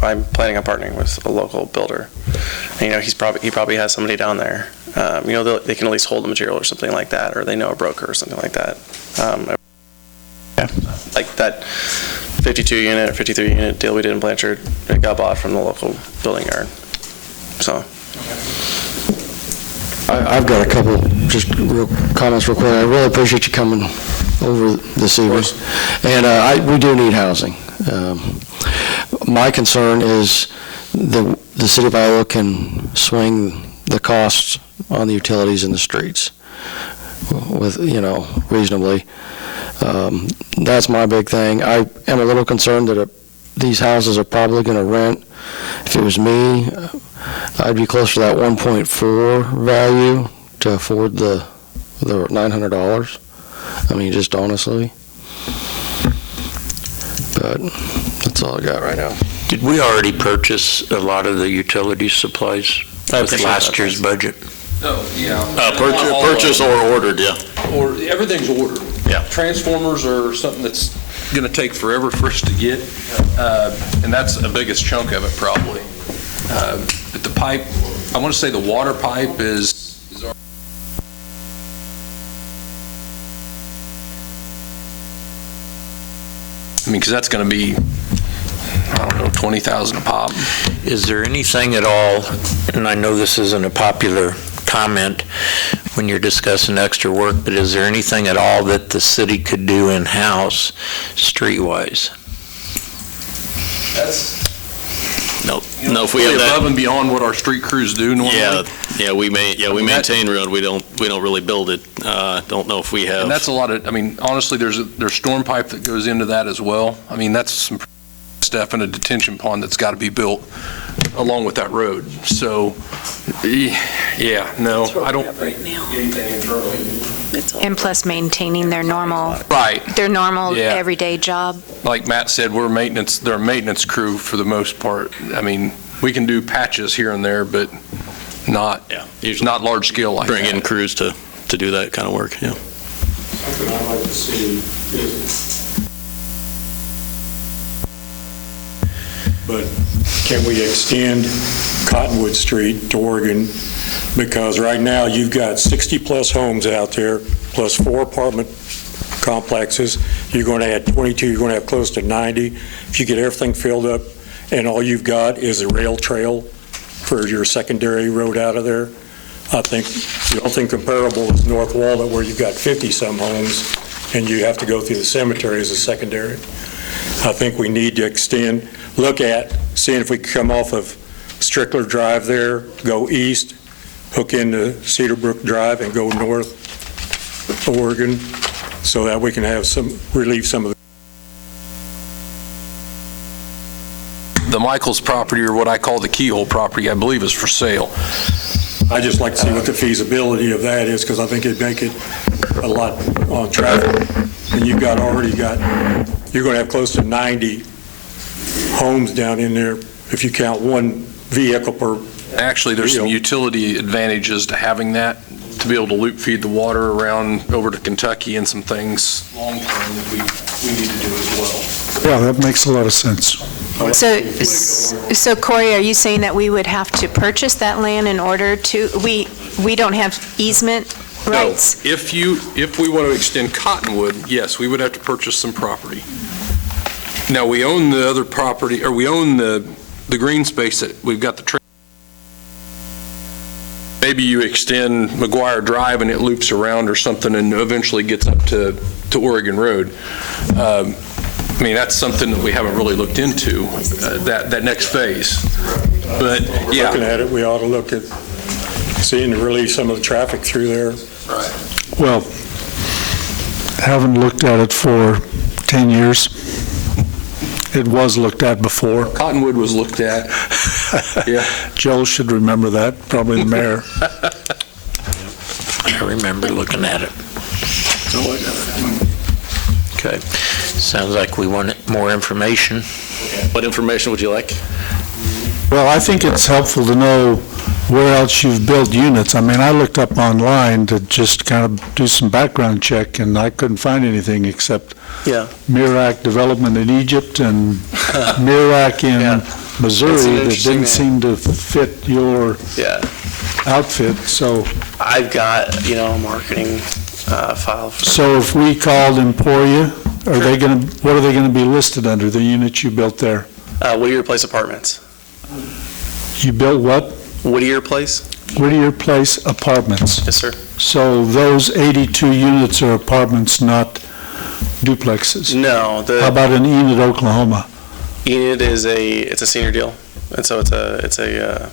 I'm planning on partnering with a local builder. And, he probably has somebody down there. They can at least hold the material or something like that, or they know a broker or something like that. Like that 52-unit or 53-unit deal we did in Blanchard, it got bought from the local building yard. So. I've got a couple just real comments real quick. I really appreciate you coming over this evening. And we do need housing. My concern is the city of Iola can swing the costs on the utilities in the streets with, reasonably. That's my big thing. I am a little concerned that these houses are probably going to rent. If it was me, I'd be closer to that 1.4 value to afford the the $900. I mean, just honestly. But that's all I got right now. Did we already purchase a lot of the utility supplies with last year's budget? Oh, yeah. Purchase or ordered, yeah. Or everything's ordered. Yeah. Transformers are something that's going to take forever for us to get, and that's the biggest chunk of it probably. But the pipe, I want to say the water pipe is I mean, because that's going to be, I don't know, 20,000 a pop. Is there anything at all, and I know this isn't a popular comment when you're discussing extra work, but is there anything at all that the city could do in-house, streetwise? That's No, if we have that. above and beyond what our street crews do normally. We maintain road. We don't really build it. Don't know if we have. And that's a lot of, I mean, honestly, there's storm pipe that goes into that as well. I mean, that's some stuff in a detention pond that's got to be built along with that road. So, yeah, no, I don't think anything internally. And plus maintaining their normal, Right. Yeah. everyday job. Like Matt said, they're a maintenance crew for the most part. I mean, we can do patches here and there, but not large scale like that. Bring in crews to do that kind of work, yeah. Something I'd like to see is, but can we extend Cottonwood Street to Oregon? Because right now you've got 60-plus homes out there, plus 4 apartment complexes. You're going to add 22, you're going to have close to 90. If you get everything filled up and all you've got is a rail trail for your secondary road out of there, I think the only thing comparable is North Walnut, where you've got 50-some homes and you have to go through the cemetery as a secondary. I think we need to extend, look at seeing if we can come off of Strickler Drive there, go east, hook into Cedar Brook Drive and go north Oregon, so that we can have relieve some of The Michaels property, or what I call the Keyhole property, I believe is for sale. I just like to see what the feasibility of that is, because I think it'd make it a lot on traffic. And you're going to have close to 90 homes down in there if you count one vehicle per. Actually, there's some utility advantages to having that, to be able to loop feed the water around over to Kentucky and some things long-term that we need to do as well. Yeah, that makes a lot of sense. So Corey, are you saying that we would have to purchase that land in order to, we don't have easement rights? No, if we want to extend Cottonwood, yes, we would have to purchase some property. Now, we own the other property, or we own the green space that we've got the trail. Maybe you extend McGuire Drive and it loops around or something and eventually gets up to Oregon Road. I mean, that's something that we haven't really looked into, that next phase. But, yeah. Looking at it, we ought to look at seeing to release some of the traffic through there. Right. Well, haven't looked at it for 10 years. It was looked at before. Cottonwood was looked at. Yeah. Joel should remember that, probably the mayor. I remember looking at it. Okay. Sounds like we want more information. What information would you like? Well, I think it's helpful to know where else you've built units. I mean, I looked up online to just kind of do some background check, and I couldn't find anything except Mirac development in Egypt and Mirac in Missouri that didn't seem to fit your outfit. So I've got, a marketing file. So if we called Emporia, what are they going to be listed under, the units you built there? Whittier Place Apartments. You built what? Whittier Place. Whittier Place Apartments. Yes, sir. So those 82 units are apartments, not duplexes? No. How about in Enid, Oklahoma? Enid is it's a senior deal, and so it's a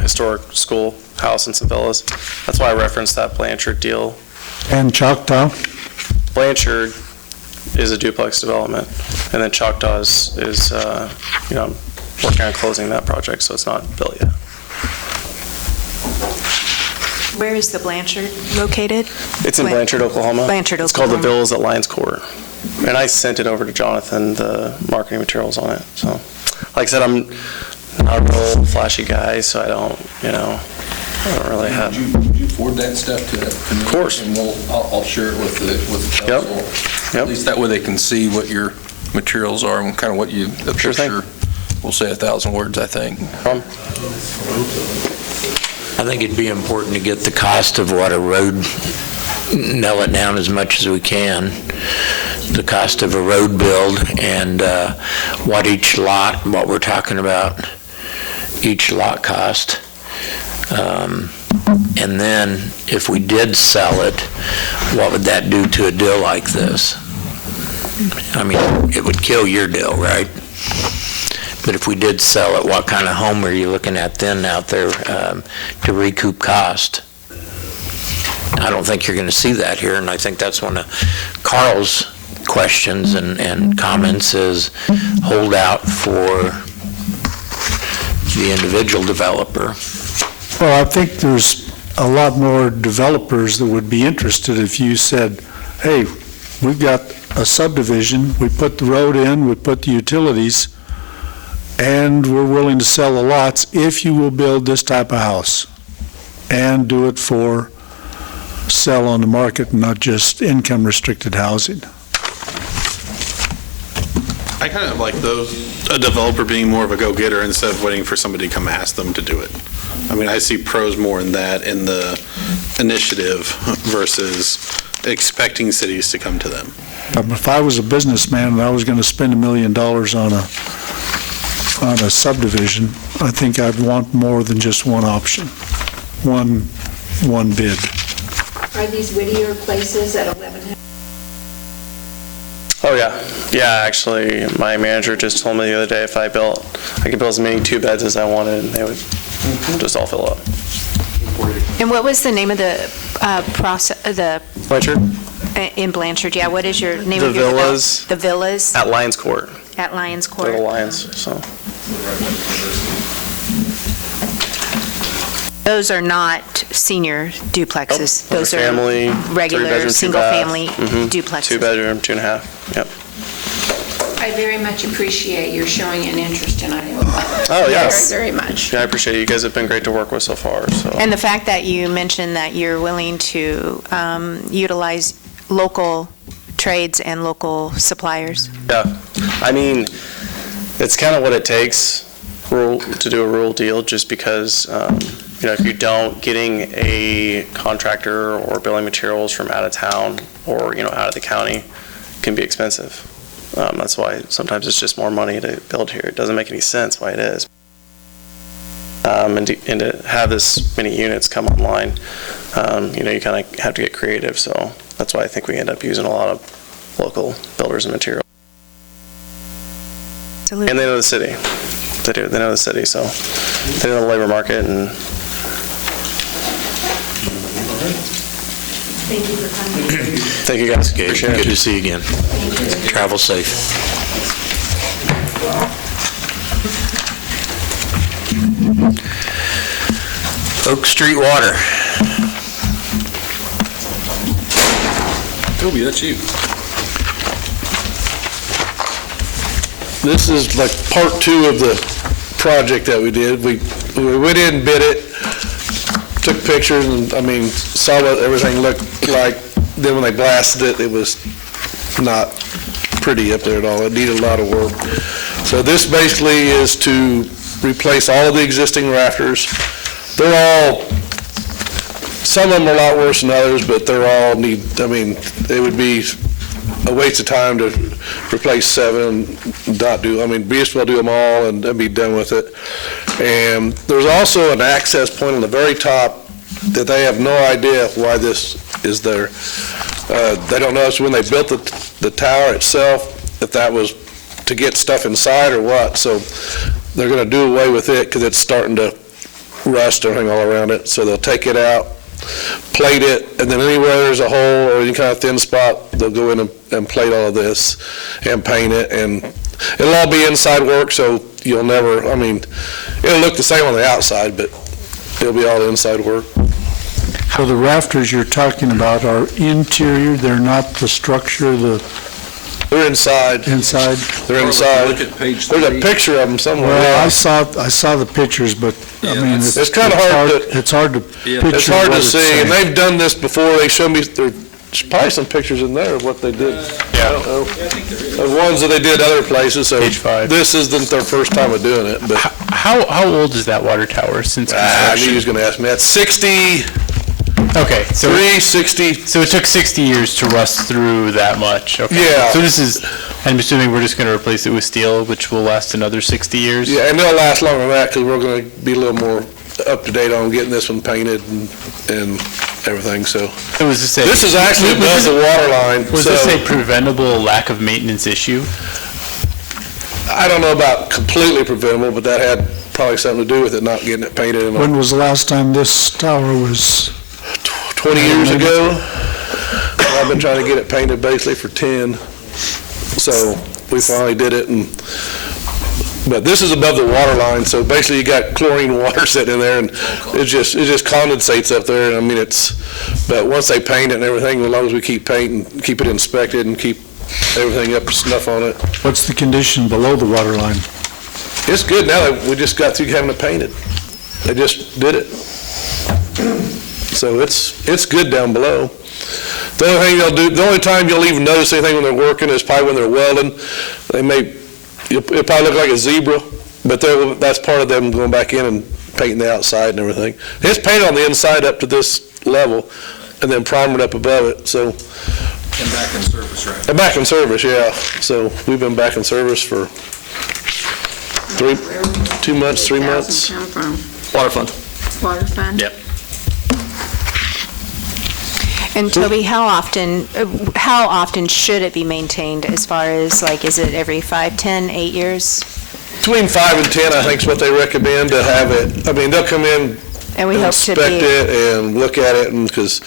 historic school house and some villas. That's why I referenced that Blanchard deal. And Choctaw? Blanchard is a duplex development, and then Choctaw is working on closing that project, so it's not built yet. Where is the Blanchard located? It's in Blanchard, Oklahoma. Blanchard, It's called the Oklahoma. Villas at Lions Court. And I sent it over to Jonathan, the marketing materials on it. So, like I said, I'm not a real flashy guy, so I don't really have. Would you forward that stuff to me? Of course. And I'll share it with the council. Yep. At least that way they can see what your materials are and kind of what you, the Sure thing. picture, will say 1,000 words, I think. I think it'd be important to get the cost of what a road, nail it down as much as we can, the cost of a road build and what each lot, what we're talking about, each lot cost. And then if we did sell it, what would that do to a deal like this? I mean, it would kill your deal, right? But if we did sell it, what kind of home are you looking at then out there to recoup cost? I don't think you're going to see that here, and I think that's one of Carl's questions and comments is hold out for the individual developer. Well, I think there's a lot more developers that would be interested if you said, hey, we've got a subdivision, we put the road in, we put the utilities, and we're willing to sell the lots if you will build this type of house and do it for sell on the market, not just income-restricted housing. I kind of like a developer being more of a go-getter instead of waiting for somebody to come ask them to do it. I mean, I see pros more in that, in the initiative versus expecting cities to come to them. If I was a businessman and I was going to spend $1 million on a subdivision, I think I'd want more than just one option, one bid. Are these Whittier places at 1100? Oh, yeah. Yeah, actually, my manager just told me the other day if I could build as many 2-beds as I wanted, and they would just all fill up. And what was the name of the Blanchard? in Blanchard? Yeah, what is your name The of your Villas. The Villas At Lions Court. at Lions Court. Little Lions, so. Those are not senior duplexes. Nope. Those Those are family, regular, 3-bedroom, 2-bath. single-family Mhm. duplexes. 2-bedroom, 2.5, yep. I very much appreciate your showing an interest in it. Oh, yes. Very, very much. Yeah, I appreciate it. You guys have been great to work with so far, so. And the fact that you mentioned that you're willing to utilize local trades and local suppliers. Yeah, I mean, it's kind of what it takes to do a rural deal, just because, if you don't, getting a contractor or building materials from out of town or, out of the county can be expensive. That's why sometimes it's just more money to build here. It doesn't make any sense why it is. And to have this many units come online, you kind of have to get creative. So that's why I think we end up using a lot of local builders and materials. Absolutely. And they know the city. They do. They know the city, so they know the labor market. And Thank you for coming. thank you, guys. Good Appreciate it. to see you again. Travel safe. Oak Street Water. Toby, that's you. This is like part 2 of the project that we did. We went in and bid it, took pictures, and saw what everything looked like. Then when they blasted it, it was not pretty up there at all. It needed a lot of work. So this basically is to replace all of the existing rafters. They're all, some of them are a lot worse than others, but they're all it would be a waste of time to replace 7 and not do, be as well do them all and be done with it. And there's also an access point on the very top that they have no idea why this is there. They don't know it's when they built the tower itself, if that was to get stuff inside or what. So they're going to do away with it because it's starting to rust and hang all around it. So they'll take it out, plate it, and then anywhere there's a hole or any kind of thin spot, they'll go in and plate all of this and paint it. And it'll all be inside work, so you'll never, it'll look the same on the outside, but it'll be all inside work. So the rafters you're talking about are interior, they're not the structure, They're inside. inside? They're inside. Look at page There's a 3. picture of them somewhere. Well, Yeah. I saw the pictures, but, I Yeah, mean, that's- It's kinda hard to- it's hard to Yeah. picture It's hard what to it's see, and saying. they've done this before. They showed me, there's probably some pictures in there of what they did. I don't know. Of ones that they did other places, so. Page 5. This isn't their first time of doing it, but. How old is that water tower since I knew he construction? was gonna ask me that. 63, Okay, so 60, so it took 60 years to rust through that much. Okay. Yeah. So this is, I'm assuming we're just going to replace it with steel, which will last another 60 years. yeah, and they'll last longer than that, because we're gonna be a little more up to date on getting this one painted and everything, so. So was this a, This is actually above the water line, was this so a preventable lack of maintenance issue? I don't know about completely preventable, but that had probably something to do with it not getting it painted in When was the last time this tower was, 20 years ago. I've been trying to get it painted basically for 10, so we finally did it, but this is above the water line, so basically you got chlorine water sitting in there, and it just condensates up there, and I mean, but once they paint it and everything, as long as we keep painting, keep it inspected, and keep everything up to snuff on it, what's the condition below the water line? it's good now. We just got through having it painted. They just did it. So it's good down below. The only thing they'll do, the only time you'll even notice anything when they're working is probably when they're welding. It'll probably look like a zebra, but that's part of them going back in and painting the outside and everything. It's painted on the inside up to this level, and then primered up above it, so. And back in service, right? And back in service, yeah. So we've been back in service for 2 months, 3 months. Come from Water fund. water fund? Yep. And Toby, how often should it be maintained as far as, like, is it every 5, 10, 8 years? Between 5 and 10, I think is what they recommend to have it. I mean, they'll come in And we and hope to inspect be, it and look at it, and because,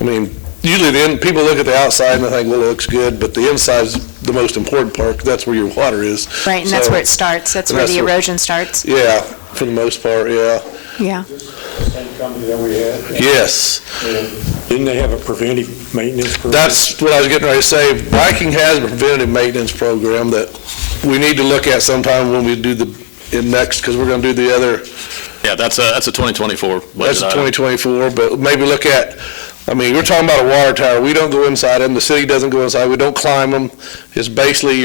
I mean, usually people look at the outside and they think, well, it looks good, but the inside's the most important part, 'cause that's where your water is. right, and that's So, where it starts, that's and where that's the where- erosion starts? Yeah, for the most part, yeah. Yeah. Same company that we had. Yes. Didn't they have a preventive maintenance program? That's what I was getting ready to say. Viking has a preventative maintenance program that we need to look at sometime when we do next, because we're going to do the other. Yeah, that's a 2024 budget That's item. 2024, but maybe look at, I mean, we're talking about a water tower. We don't go inside them. The city doesn't go inside. We don't climb them. It's basically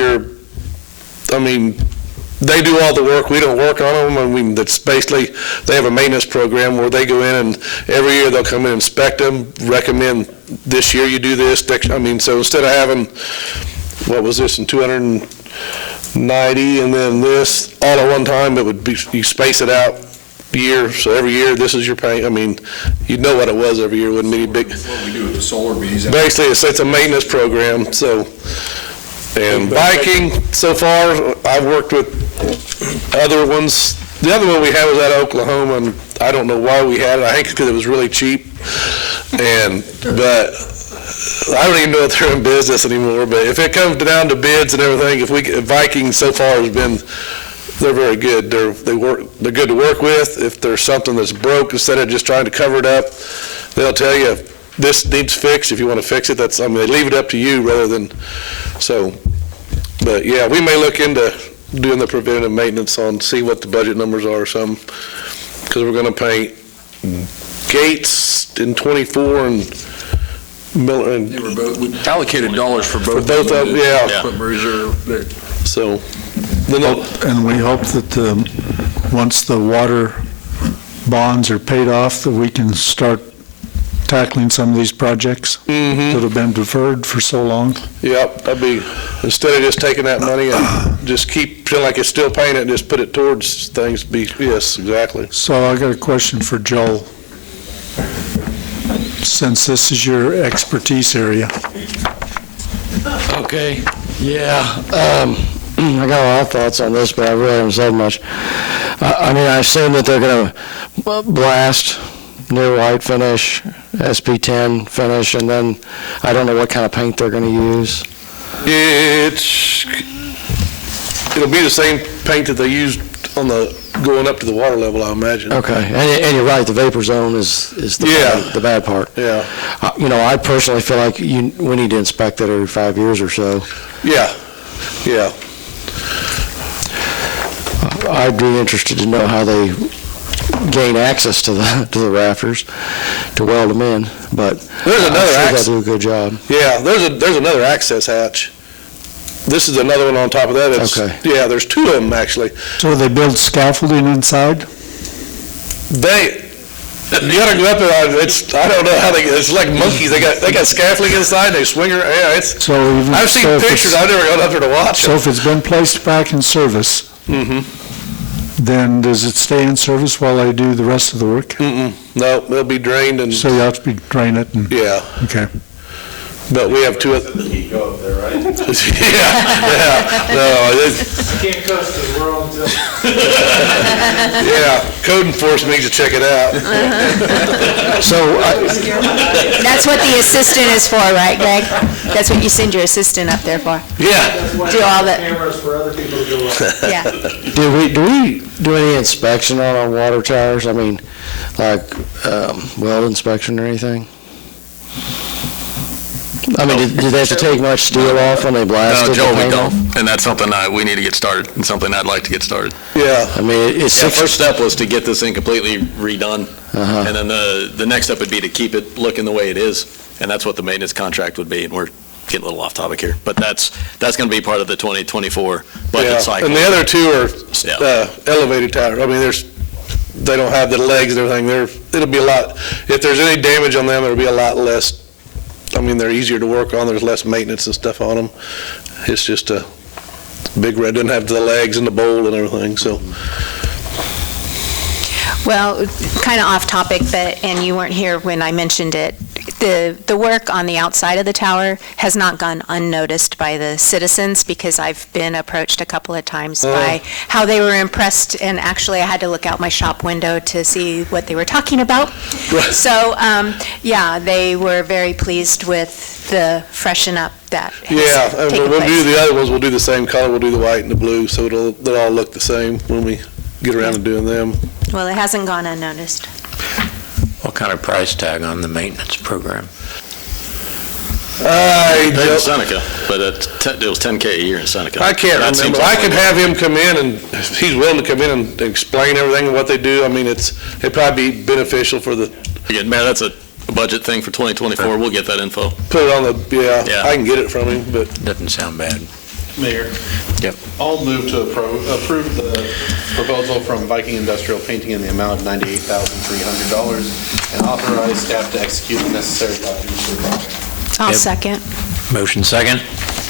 they do all the work. We don't work on them. I mean, that's basically, they have a maintenance program where they go in and every year they'll come in and inspect them, recommend this year you do this. So instead of having, what was this, in 290 and then this all at one time, it would be, you space it out year, so every year this is your pay. I mean, you'd know what it was every year, wouldn't be big. What we do with the solar bees. Basically, it's a maintenance program, so, and Viking, so far, I've worked with other ones. The other one we had was out of Oklahoma, and I don't know why we had it. I think it's because it was really cheap, but I don't even know if they're in business anymore, but if it comes down to bids and everything, if Viking so far has been, they're very good. They're good to work with. If there's something that's broke, instead of just trying to cover it up, they'll tell you, this needs fixed. If you want to fix it, they leave it up to you rather than, but yeah, we may look into doing the preventative maintenance see what the budget numbers are or something, because we're going to paint gates in 24 and Miller and. They were both, we allocated dollars for both. For both of them, yeah. Equipment reserve there. So, And we hope that once the water bonds are paid off, that we can start tackling some of these projects that have been deferred for so long. Yep, that'd be, instead of just taking that money and just feel like it's still paying it and just put it towards things, yes, exactly. So I got a question for Joel, since this is your expertise area. Okay, yeah. I got a lot of thoughts on this, but I really haven't said much. I mean, I assume that they're going to blast near white finish, SP10 finish, and then I don't know what kind of paint they're going to use. It'll be the same paint that they used on the, going up to the water level, I imagine. Okay, and you're right, the vapor zone is the bad part. Yeah. I personally feel like we need to inspect that every 5 years or so. Yeah, yeah. I'd be interested to know how they gain access to the rafters to weld them in, but There's another I'm sure access. they'll do a good job. Yeah, there's another access hatch. This is another one on top of that. Okay. Yeah, there's two of them, actually. So they build scaffolding inside? You gotta go up there, I don't know how it's like monkeys, they got scaffolding inside, they swing around, yeah, So even I've seen so if pictures, it's- I've never gone up there to watch So it. if it's been placed back in service, then does it stay in service while they do the rest of the work? No, they'll be drained and, So you have to drain it and, yeah, okay. but we have two. Go up there, right? Yeah, no, Can't coast the world until. yeah, code enforcement needs to check it out. So That's what the assistant is for, right, Greg? That's what you send your assistant up there for. Yeah. Do all that. Cameras for other people to go up. Yeah. do we do any inspection on our water towers? I mean, like weld inspection or anything? I mean, did they have to take much steel off when they blasted? No, Joel, the we paint don't. off? And that's something we need to get started, and something I'd like to get started. Yeah. I mean, it's Yeah, first step was to get this thing completely redone, Uh-huh. and then the next step would be to keep it looking the way it is, and that's what the maintenance contract would be, and we're getting a little off topic here, but that's going to be part of the 2024 budget Yeah, cycle. and the other two are Yeah. elevated towers. I mean, they don't have the legs and everything. It'll be a lot, if there's any damage on them, it'll be a lot less. I mean, they're easier to work on. There's less maintenance and stuff on them. It's just a big red, doesn't have the legs and the bowl and everything, so. Well, kind of off topic, and you weren't here when I mentioned it, the work on the outside of the tower has not gone unnoticed by the citizens, because I've been approached a couple of times by how they were impressed, and actually I had to look out my shop window to see what they were talking about. So, yeah, they were very pleased with the freshen up that Yeah, has and taken we'll do place. the other ones, we'll do the same color, we'll do the white and the blue, so they'll all look the same when we get around to doing them. Well, it hasn't gone unnoticed. What kind of price tag on the maintenance program? I Paid in Seneca, but it was $10K a year in Seneca. can't That seems remember. I like can a- have him come in, and if he's willing to come in and explain everything and what they do, I mean, it'd probably be beneficial for the, Again, Mayor, that's a budget thing for 2024. We'll get that info. put it on the, Yeah. I can get it from him, but. Doesn't sound bad. Mayor? Yep. I'll move to approve the proposal from Viking Industrial Painting in the amount of $98,300 and authorize staff to execute the necessary documents for the project. I'll Yep. second. Motion second,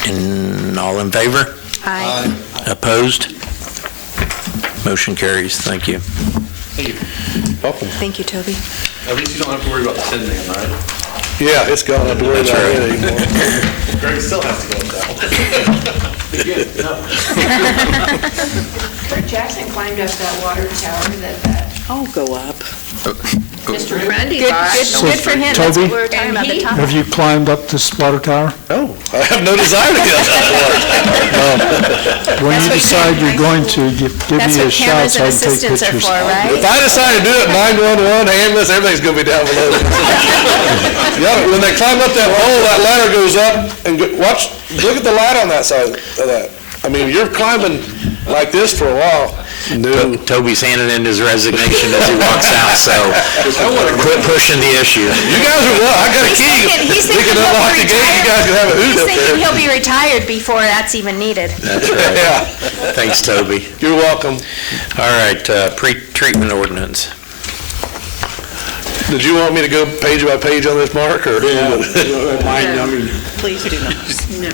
and all in favor? Aye. Opposed? Motion carries. Thank you. Thank you. Welcome. Thank you, Toby. At least you don't have to worry about the Tin Man, right? Yeah, it's gone, I don't have to worry That's about right. it anymore. Greg still has to go with that one. Kurt Jackson climbed up that water tower that I'll go up. Mr. Grundy Good, bought. good for him. That's Toby? what we were talking about, the top. Have you climbed up this water tower? No, I have no desire to get up that When That's you what decide cameras- you're going to, give That's me a what shout cameras so and I can take assistants are pictures. for, If right? I decide to do it, 911, ambulance, everything's gonna be down below. Yeah, when they climb up that hole, that ladder goes up, and look at the light on that side of that. I mean, you're climbing like this for a while. No. Toby's handing in his resignation as he walks out, so quit pushing the issue. You guys are, well, I got a key. He's We thinking can he'll unlock be the gate, you guys can have a He's hoot up thinking there. he'll be retired before that's even needed. That's right. Yeah, Thanks, Toby. you're welcome. All right, pre-treatment ordinance. Did you want me to go page by page on this, Mark, or? Please do not. No.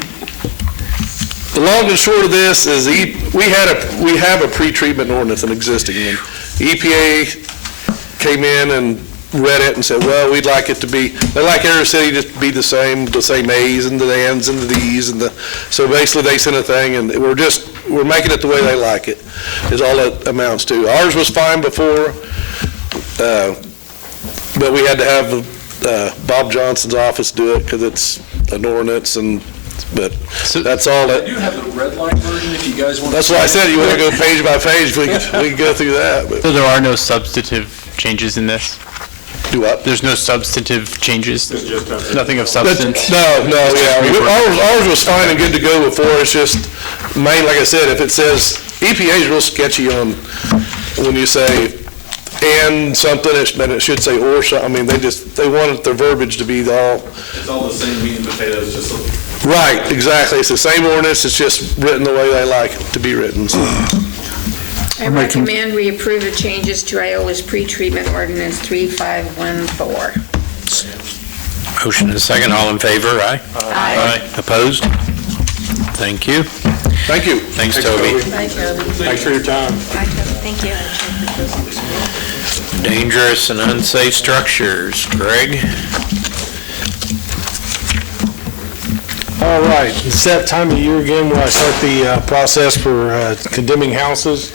The long and short of this is we have a pre-treatment ordinance, an existing one. EPA came in and read it and said, well, we'd like it to be, they like every city to be the same A's and the N's and the D's and so basically they sent a thing and we're making it the way they like it, is all it amounts to. Ours was fine before, but we had to have Bob Johnson's office do it because it's an ordinance and but that's all that. I do have the red line version if you guys want. That's why I said you want to go page by page, we can go through that, but. So there are no substantive changes in this? Do what? There's no substantive changes? Nothing of substance? No, yeah. Ours was fine and good to go before. It's just, like I said, if it says, EPA is real sketchy on when you say, and something, it should say or something. I mean, they want their verbiage to be all. It's all the same meat and potatoes, just. Right, exactly. It's the same ordinance, it's just written the way they like it to be written, so. I recommend we approve the changes to Iola's pretreatment ordinance 3514. Motion and second, all in favor, aye? Aye. Opposed? Thank you. Thank you. Thanks, Toby. Bye, Toby. Thanks for your time. Bye, Toby. Thank you. Dangerous and unsafe structures. Greg? All right, it's that time of year again when I start the process for condemning houses.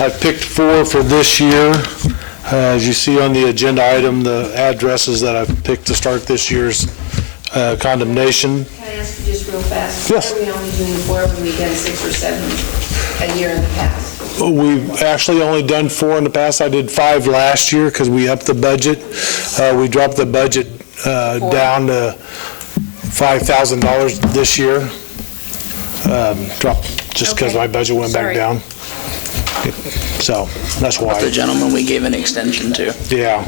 I've picked 4 for this year. As you see on the agenda item, the addresses that I've picked to start this year's condemnation. Can I ask you just real fast? Yes. Why are we only doing 4 when we've done 6 or 7 a year in the past? We've actually only done 4 in the past. I did 5 last year because we upped the budget. We dropped the budget down to $5,000 this year. Dropped just because my budget went back down. So that's why. The gentleman we gave an extension to. Yeah.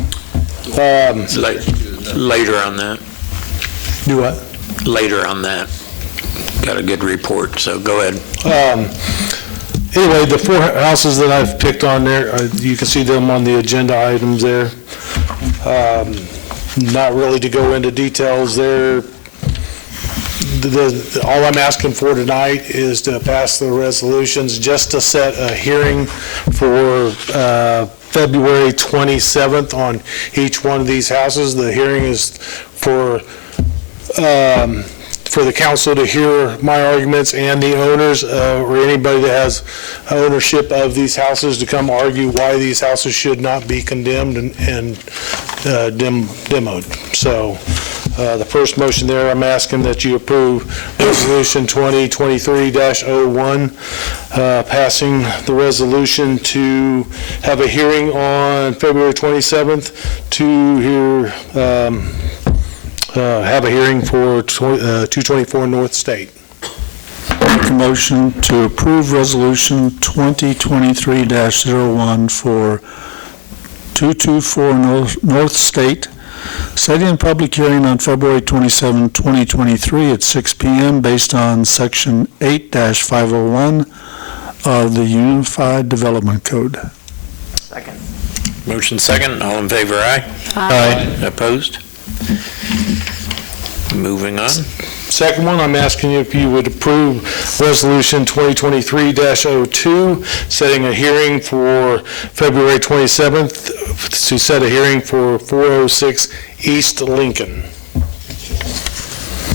Later on that. Do what? Later on that. Got a good report, so go ahead. Anyway, the 4 houses that I've picked on there, you can see them on the agenda items there. Not really to go into details there. All I'm asking for tonight is to pass the resolutions, just to set a hearing for February 27th on each one of these houses. The hearing is for the council to hear my arguments and the owners or anybody that has ownership of these houses to come argue why these houses should not be condemned and demoed. So the first motion there, I'm asking that you approve Resolution 2023-01, passing the resolution to have a hearing on February 27th to hear have a hearing for 224 North State. Make a motion to approve Resolution 2023-01 for 224 North State, setting a public hearing on February 27, 2023 at 6 p.m. based on Section 8-501 of the Unified Development Code. Second. Motion second, all in favor, aye? Aye. Opposed? Moving on. Second one, I'm asking you if you would approve Resolution 2023-02, setting a hearing for February 27th to set a hearing for 406 East Lincoln.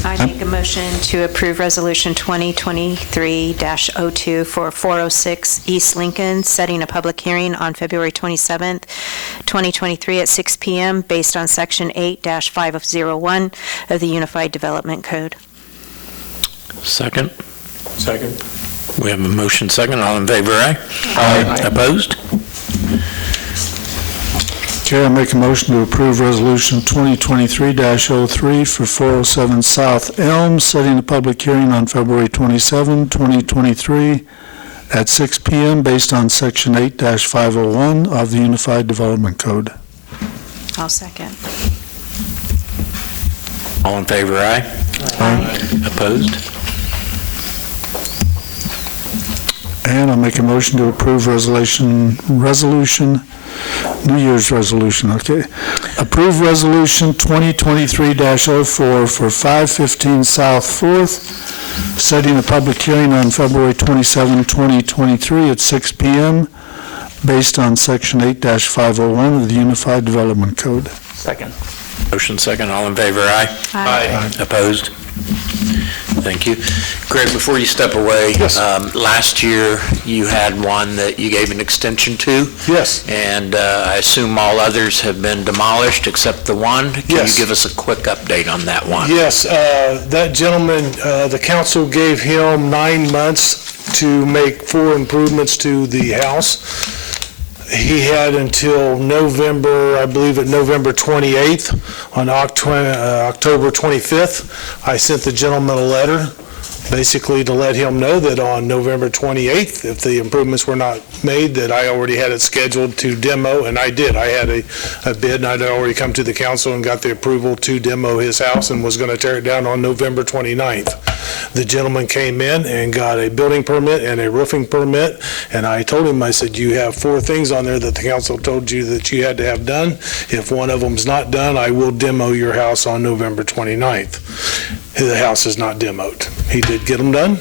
I make a motion to approve Resolution 2023-02 for 406 East Lincoln, setting a public hearing on February 27th, 2023 at 6 p.m. based on Section 8-501 of the Unified Development Code. Second. Second. We have a motion second, all in favor, aye? Aye. Opposed? Chair, I make a motion to approve Resolution 2023-03 for 407 South Elm, setting a public hearing on February 27, 2023 at 6 p.m. based on Section 8-501 of the Unified Development Code. I'll second. All in favor, aye? Aye. Opposed? And I'll make a motion to approve New Year's resolution, okay. Approve Resolution 2023-04 for 515 South 4th, setting a public hearing on February 27, 2023 at 6 p.m. based on Section 8-501 of the Unified Development Code. Second. Motion second, all in favor, aye? Aye. Opposed? Thank you. Greg, before you step away, Yes. Last year you had one that you gave an extension to, Yes. and I assume all others have been demolished except the one? Can Yes. you give us a quick update on that one? Yes, that gentleman, the council gave him 9 months to make 4 improvements to the house. He had until November, I believe at November 28th. On October 25th, I sent the gentleman a letter, basically to let him know that on November 28th, if the improvements were not made, that I already had it scheduled to demo, and I did. I had a bid, and I'd already come to the council and got the approval to demo his house and was going to tear it down on November 29th. The gentleman came in and got a building permit and a roofing permit, and I told him, I said, you have 4 things on there that the council told you that you had to have done. If one of them's not done, I will demo your house on November 29th. The house is not demoed. He did get them done.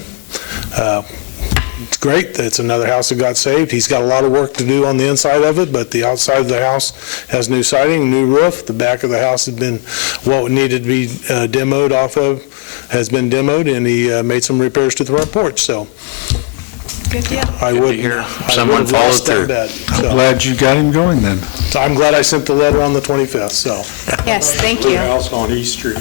It's great. It's another house that got saved. He's got a lot of work to do on the inside of it, but the outside of the house has new siding, new roof. The back of the house has been, what needed to be demoed off of, has been demoed, and he made some repairs to the front porch, so. Good deal. I wouldn't Someone have followed lost that through. bet. I'm So glad you got him going then. I'm glad I sent the letter on the 25th, so. Yes, thank you. House on East Street.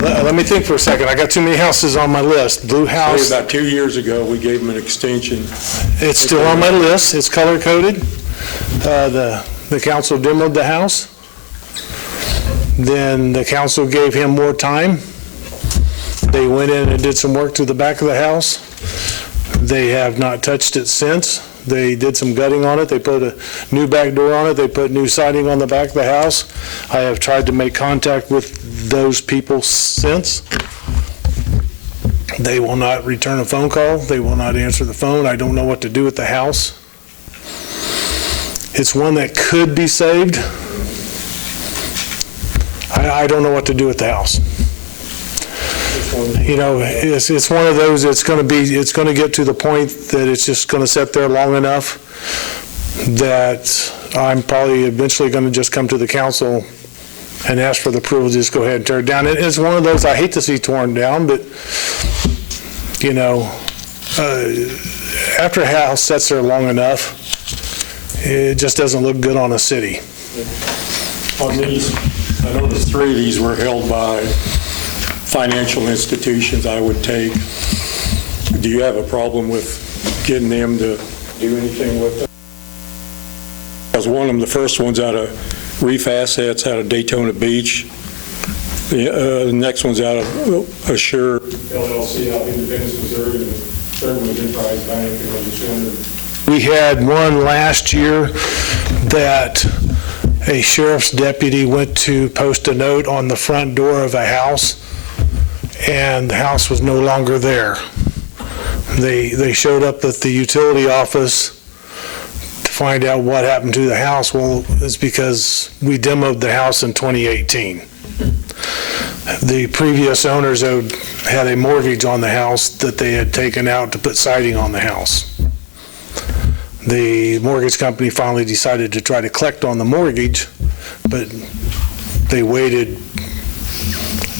Let me think for a second. I got too many houses on my list. Blue house, About 2 years ago, we gave them an extension. it's still on my list. It's color coded. The council demoed the house. Then the council gave him more time. They went in and did some work to the back of the house. They have not touched it since. They did some gutting on it. They put a new back door on it. They put new siding on the back of the house. I have tried to make contact with those people since. They will not return a phone call. They will not answer the phone. I don't know what to do with the house. It's one that could be saved. I don't know what to do with the house. You know, it's one of those, it's going to get to the point that it's just going to sit there long enough that I'm probably eventually going to just come to the council and ask for the approval to just go ahead and tear it down. It's one of those I hate to see torn down, but, you know, after a house sits there long enough, it just doesn't look good on a city. On these, I noticed 3 of these were held by financial institutions, I would take. Do you have a problem with getting them to do anything with it? Because one of them, the first one's out of Reef Assets out of Daytona Beach. The next one's out of Assure LLC out of Independence, Missouri, and the third one's Enterprise Bank. And I just wondered. We had one last year that a sheriff's deputy went to post a note on the front door of a house, and the house was no longer there. They showed up at the utility office to find out what happened to the house. Well, it's because we demoed the house in 2018. The previous owners had a mortgage on the house that they had taken out to put siding on the house. The mortgage company finally decided to try to collect on the mortgage, but they waited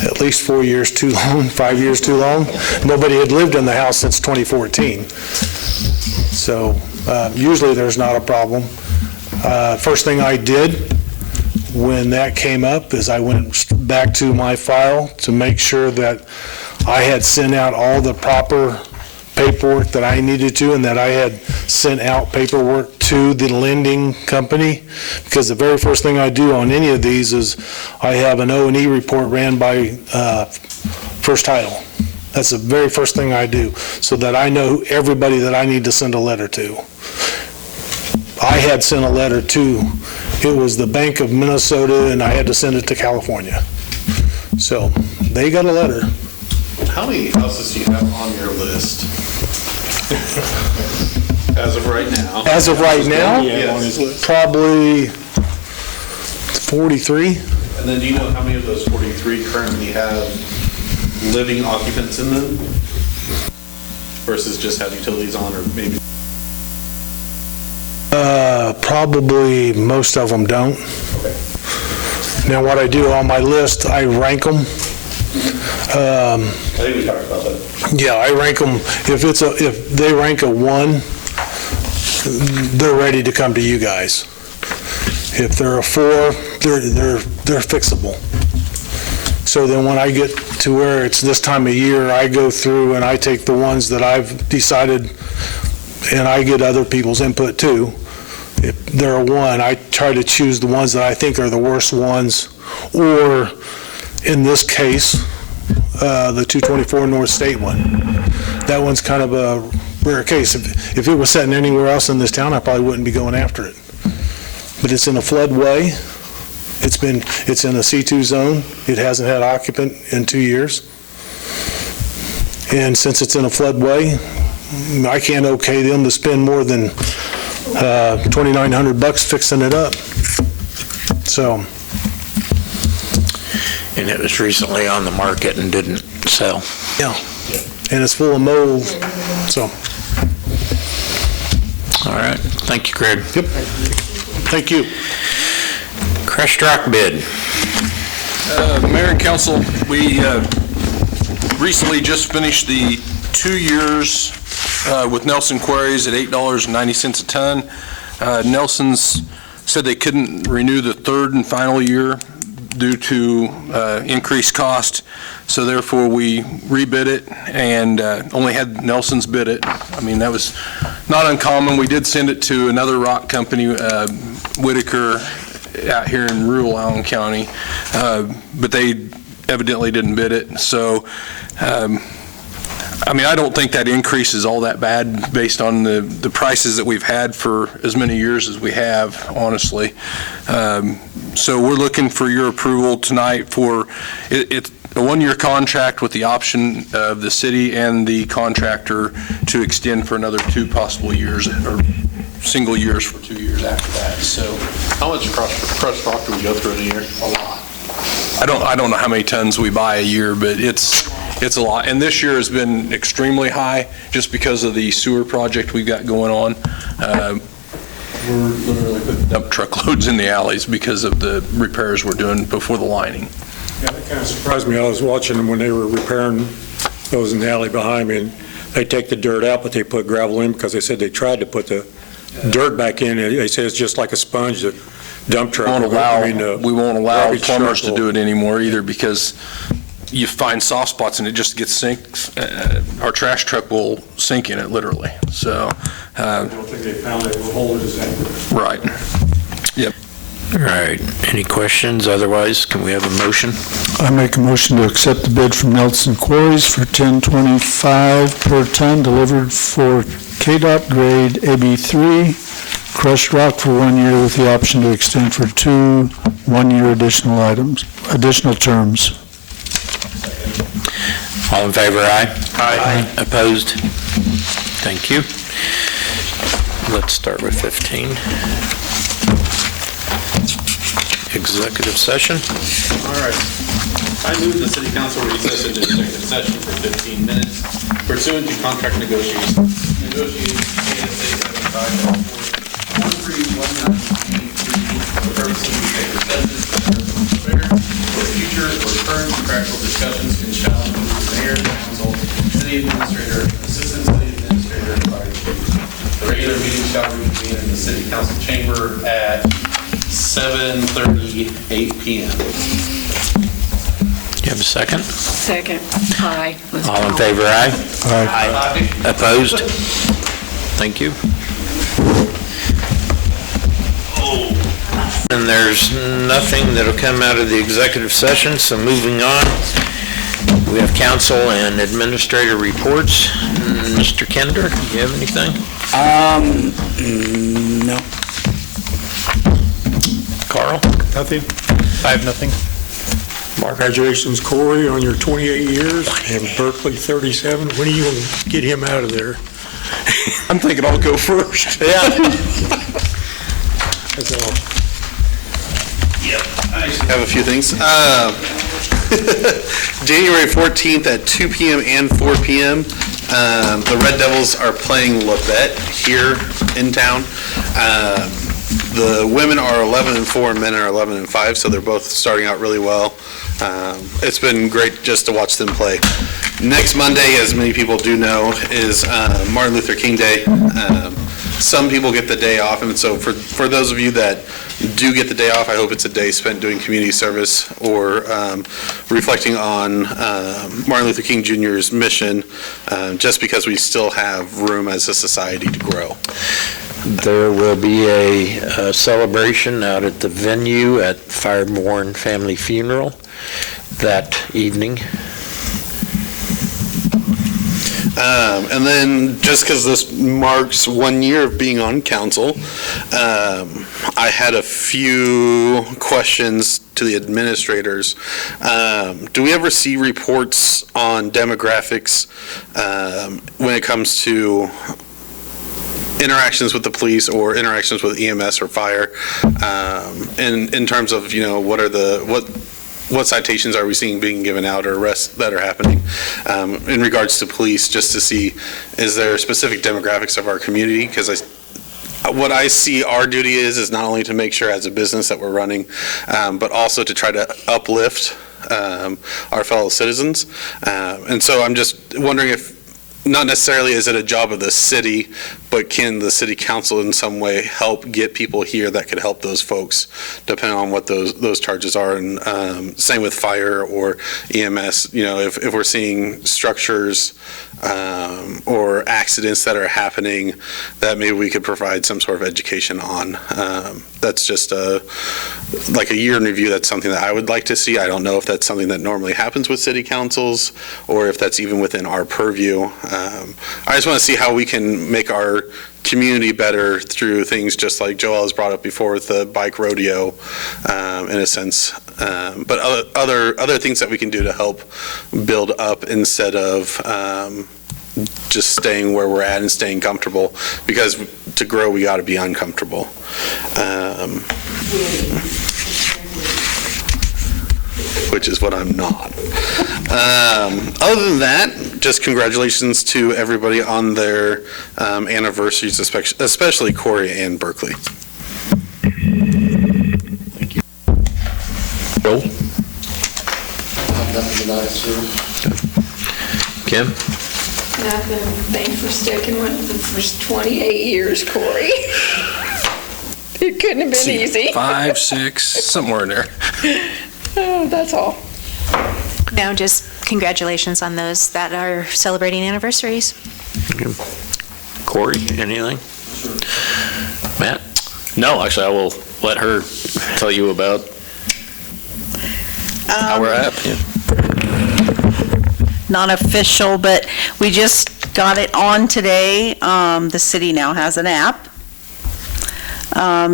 at least 4 years too long, 5 years too long. Nobody had lived in the house since 2014. So usually there's not a problem. First thing I did when that came up is I went back to my file to make sure that I had sent out all the proper paperwork that I needed to, and that I had sent out paperwork to the lending company, because the very first thing I do on any of these is I have an O&E report ran by First Title. That's the very first thing I do, so that I know everybody that I need to send a letter to. I had sent a letter to, it was the Bank of Minnesota, and I had to send it to California. So they got a letter. How many houses do you have on your list? As of right now? As of right now? Yes. Probably 43. And then do you know how many of those 43 currently have living occupants in them? Versus just have utilities on, or maybe? Probably most of them don't. Okay. Now, what I do on my list, I rank them. I think we talked about that. Yeah, I rank them, if they rank a 1, they're ready to come to you guys. If they're a 4, they're fixable. So then when I get to where it's this time of year, I go through and I take the ones that I've decided, and I get other people's input too. If they're a 1, I try to choose the ones that I think are the worst ones, or in this case, the 224 North State one. That one's kind of a rare case. If it was sitting anywhere else in this town, I probably wouldn't be going after it. But it's in a floodway. It's in a C2 zone. It hasn't had occupant in 2 years. And since it's in a floodway, I can't okay them to spend more than $2,900 fixing it up. So. And it was recently on the market and didn't sell. Yeah, and it's full of mold, so. All right, thank you, Craig. Yep, thank you. Crushed rock bid. Mayor and council, we recently just finished the 2 years with Nelson Quarries at $8.90 a ton. Nelson's said they couldn't renew the third and final year due to increased cost, so therefore we rebid it and only had Nelson's bid it. I mean, that was not uncommon. We did send it to another rock company, Whitaker, out here in rural Allen County, but they evidently didn't bid it. So, I mean, I don't think that increase is all that bad based on the prices that we've had for as many years as we have, honestly. So we're looking for your approval tonight for, it's a 1-year contract with the option of the city and the contractor to extend for another 2 possible years, or single years for 2 years after that. So How much crushed rock do we go through in a year? A lot. I don't know how many tons we buy a year, but it's a lot. And this year has been extremely high just because of the sewer project we've got going on. We're literally putting dump truckloads in the alleys because of the repairs we're doing before the lining. Yeah, that kind of surprised me. I was watching them when they were repairing those in the alley behind me, and they take the dirt out, but they put gravel in because they said they tried to put the dirt back in. They said it's just like a sponge, the dump truck. We won't allow plumbers to do it anymore either because you find soft spots and it just gets sinks. Our trash truck will sink in it, literally. So. I don't think they found it will hold it as anchor. Right. Yep. All right, any questions? Otherwise, can we have a motion? I make a motion to accept the bid from Nelson Quarries for $10.25 per ton delivered for KDOT grade AB3, crushed rock for 1 year with the option to extend for 2 1-year additional terms. All in favor, aye? Aye. Opposed? Thank you. Let's start with 15. Executive session. All right. I move the city council recess into executive session for 15 minutes pursuant to contract negotiations. KSA 75-1319 for purposes of executive session for future or current contractual discussions and shall include the mayor, council, city administrator, assistant city administrator, and fire chief. The regular meeting shall reconvene in the city council chamber at 7:38 p.m. You have a second? Second. Aye. All in favor, aye? Aye. Opposed? Thank you. And there's nothing that'll come out of the executive session, so moving on. We have council and administrator reports. Mr. Kender, do you have anything? No. Carl? Nothing. I have nothing. Congratulations, Corey, on your 28 years, and Berkeley, 37. When are you going to get him out of there? I'm thinking I'll go first. Yeah. That's all. Yep. I actually have a few things. January 14th at 2 p.m. and 4 p.m. The Red Devils are playing Labette here in town. The women are 11-4 and men are 11-5, so they're both starting out really well. It's been great just to watch them play. Next Monday, as many people do know, is Martin Luther King Day. Some people get the day off, and so for those of you that do get the day off, I hope it's a day spent doing community service or reflecting on Martin Luther King Jr.'s mission, just because we still have room as a society to grow. There will be a celebration out at the venue at Fireborn Family Funeral that evening. And then, just because this marks 1 year of being on council, I had a few questions to the administrators. Do we ever see reports on demographics when it comes to interactions with the police or interactions with EMS or fire, in terms of, what citations are we seeing being given out or arrests that are happening in regards to police, just to see, is there specific demographics of our community? Because what I see our duty is not only to make sure as a business that we're running, but also to try to uplift our fellow citizens. And so I'm just wondering if, not necessarily is it a job of the city, but can the city council in some way help get people here that could help those folks, depending on what those charges are? And same with fire or EMS, if we're seeing structures or accidents that are happening that maybe we could provide some sort of education on. That's just like a year in review. That's something that I would like to see. I don't know if that's something that normally happens with city councils or if that's even within our purview. I just want to see how we can make our community better through things just like Joel has brought up before with the bike rodeo, in a sense. But other things that we can do to help build up instead of just staying where we're at and staying comfortable, because to grow we got to be uncomfortable. Which is what I'm not. Other than that, just congratulations to everybody on their anniversaries, especially Corey and Berkeley. Thank you. Joel? Kim? Nothing. Thanks for sticking with it for 28 years, Corey. It couldn't have been easy. 5, 6, somewhere in there. Oh, that's all. No, just congratulations on those that are celebrating anniversaries. Corey, anything? Matt? No, actually, I will let her tell you about how we're at. Yeah. Non-official, but we just got it on today. The city now has an app.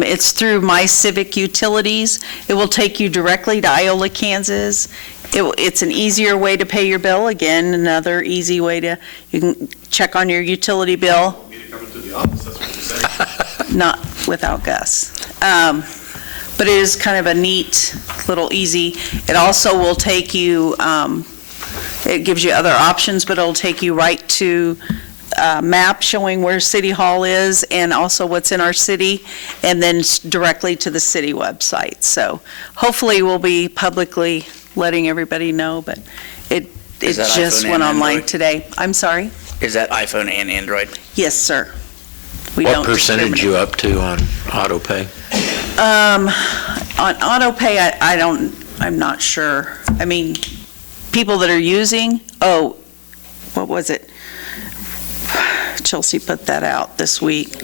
It's through My Civic Utilities. It will take you directly to Iola, Kansas. It's an easier way to pay your bill. Again, another easy way you can check on your utility bill. Not without Gus. But it is kind of a neat, little easy. It also will take you, it gives you other options, but it'll take you right to a map showing where City Hall is and also what's in our city, and then directly to the city website. So hopefully we'll be publicly letting everybody know, but it just went online today. I'm sorry? Is that iPhone and Android? Yes, sir. What percentage you up to on auto pay? On auto pay, I'm not sure. I mean, people that are using, what was it? Chelsea put that out this week.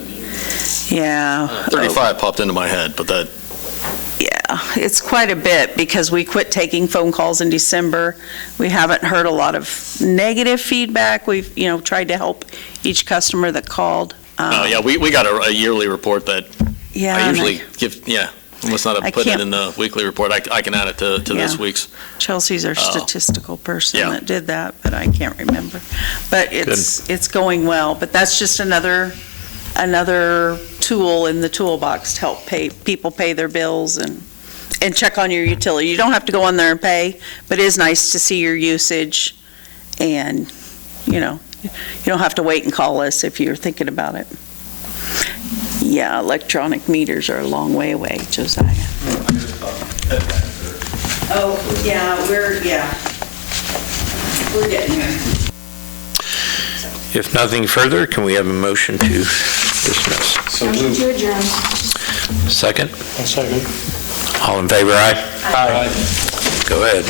Yeah. 35 popped into my head, but that. Yeah, it's quite a bit because we quit taking phone calls in December. We haven't heard a lot of negative feedback. We've, tried to help each customer that called. Yeah, we got a yearly report that yeah, I usually give, must not have put it in the weekly report. I can add it to this week's. Chelsea's our statistical person that did that, but I can't remember. But it's going well. But that's just another tool in the toolbox to help people pay their bills and check on your utility. You don't have to go on there and pay, but it is nice to see your usage, and you don't have to wait and call us if you're thinking about it. Yeah, electronic meters are a long way away, Josiah. Oh, yeah, we're getting there. If nothing further, can we have a motion to dismiss? Motion to adjourn. Second? I'll second. All in favor, aye? Aye. Go ahead.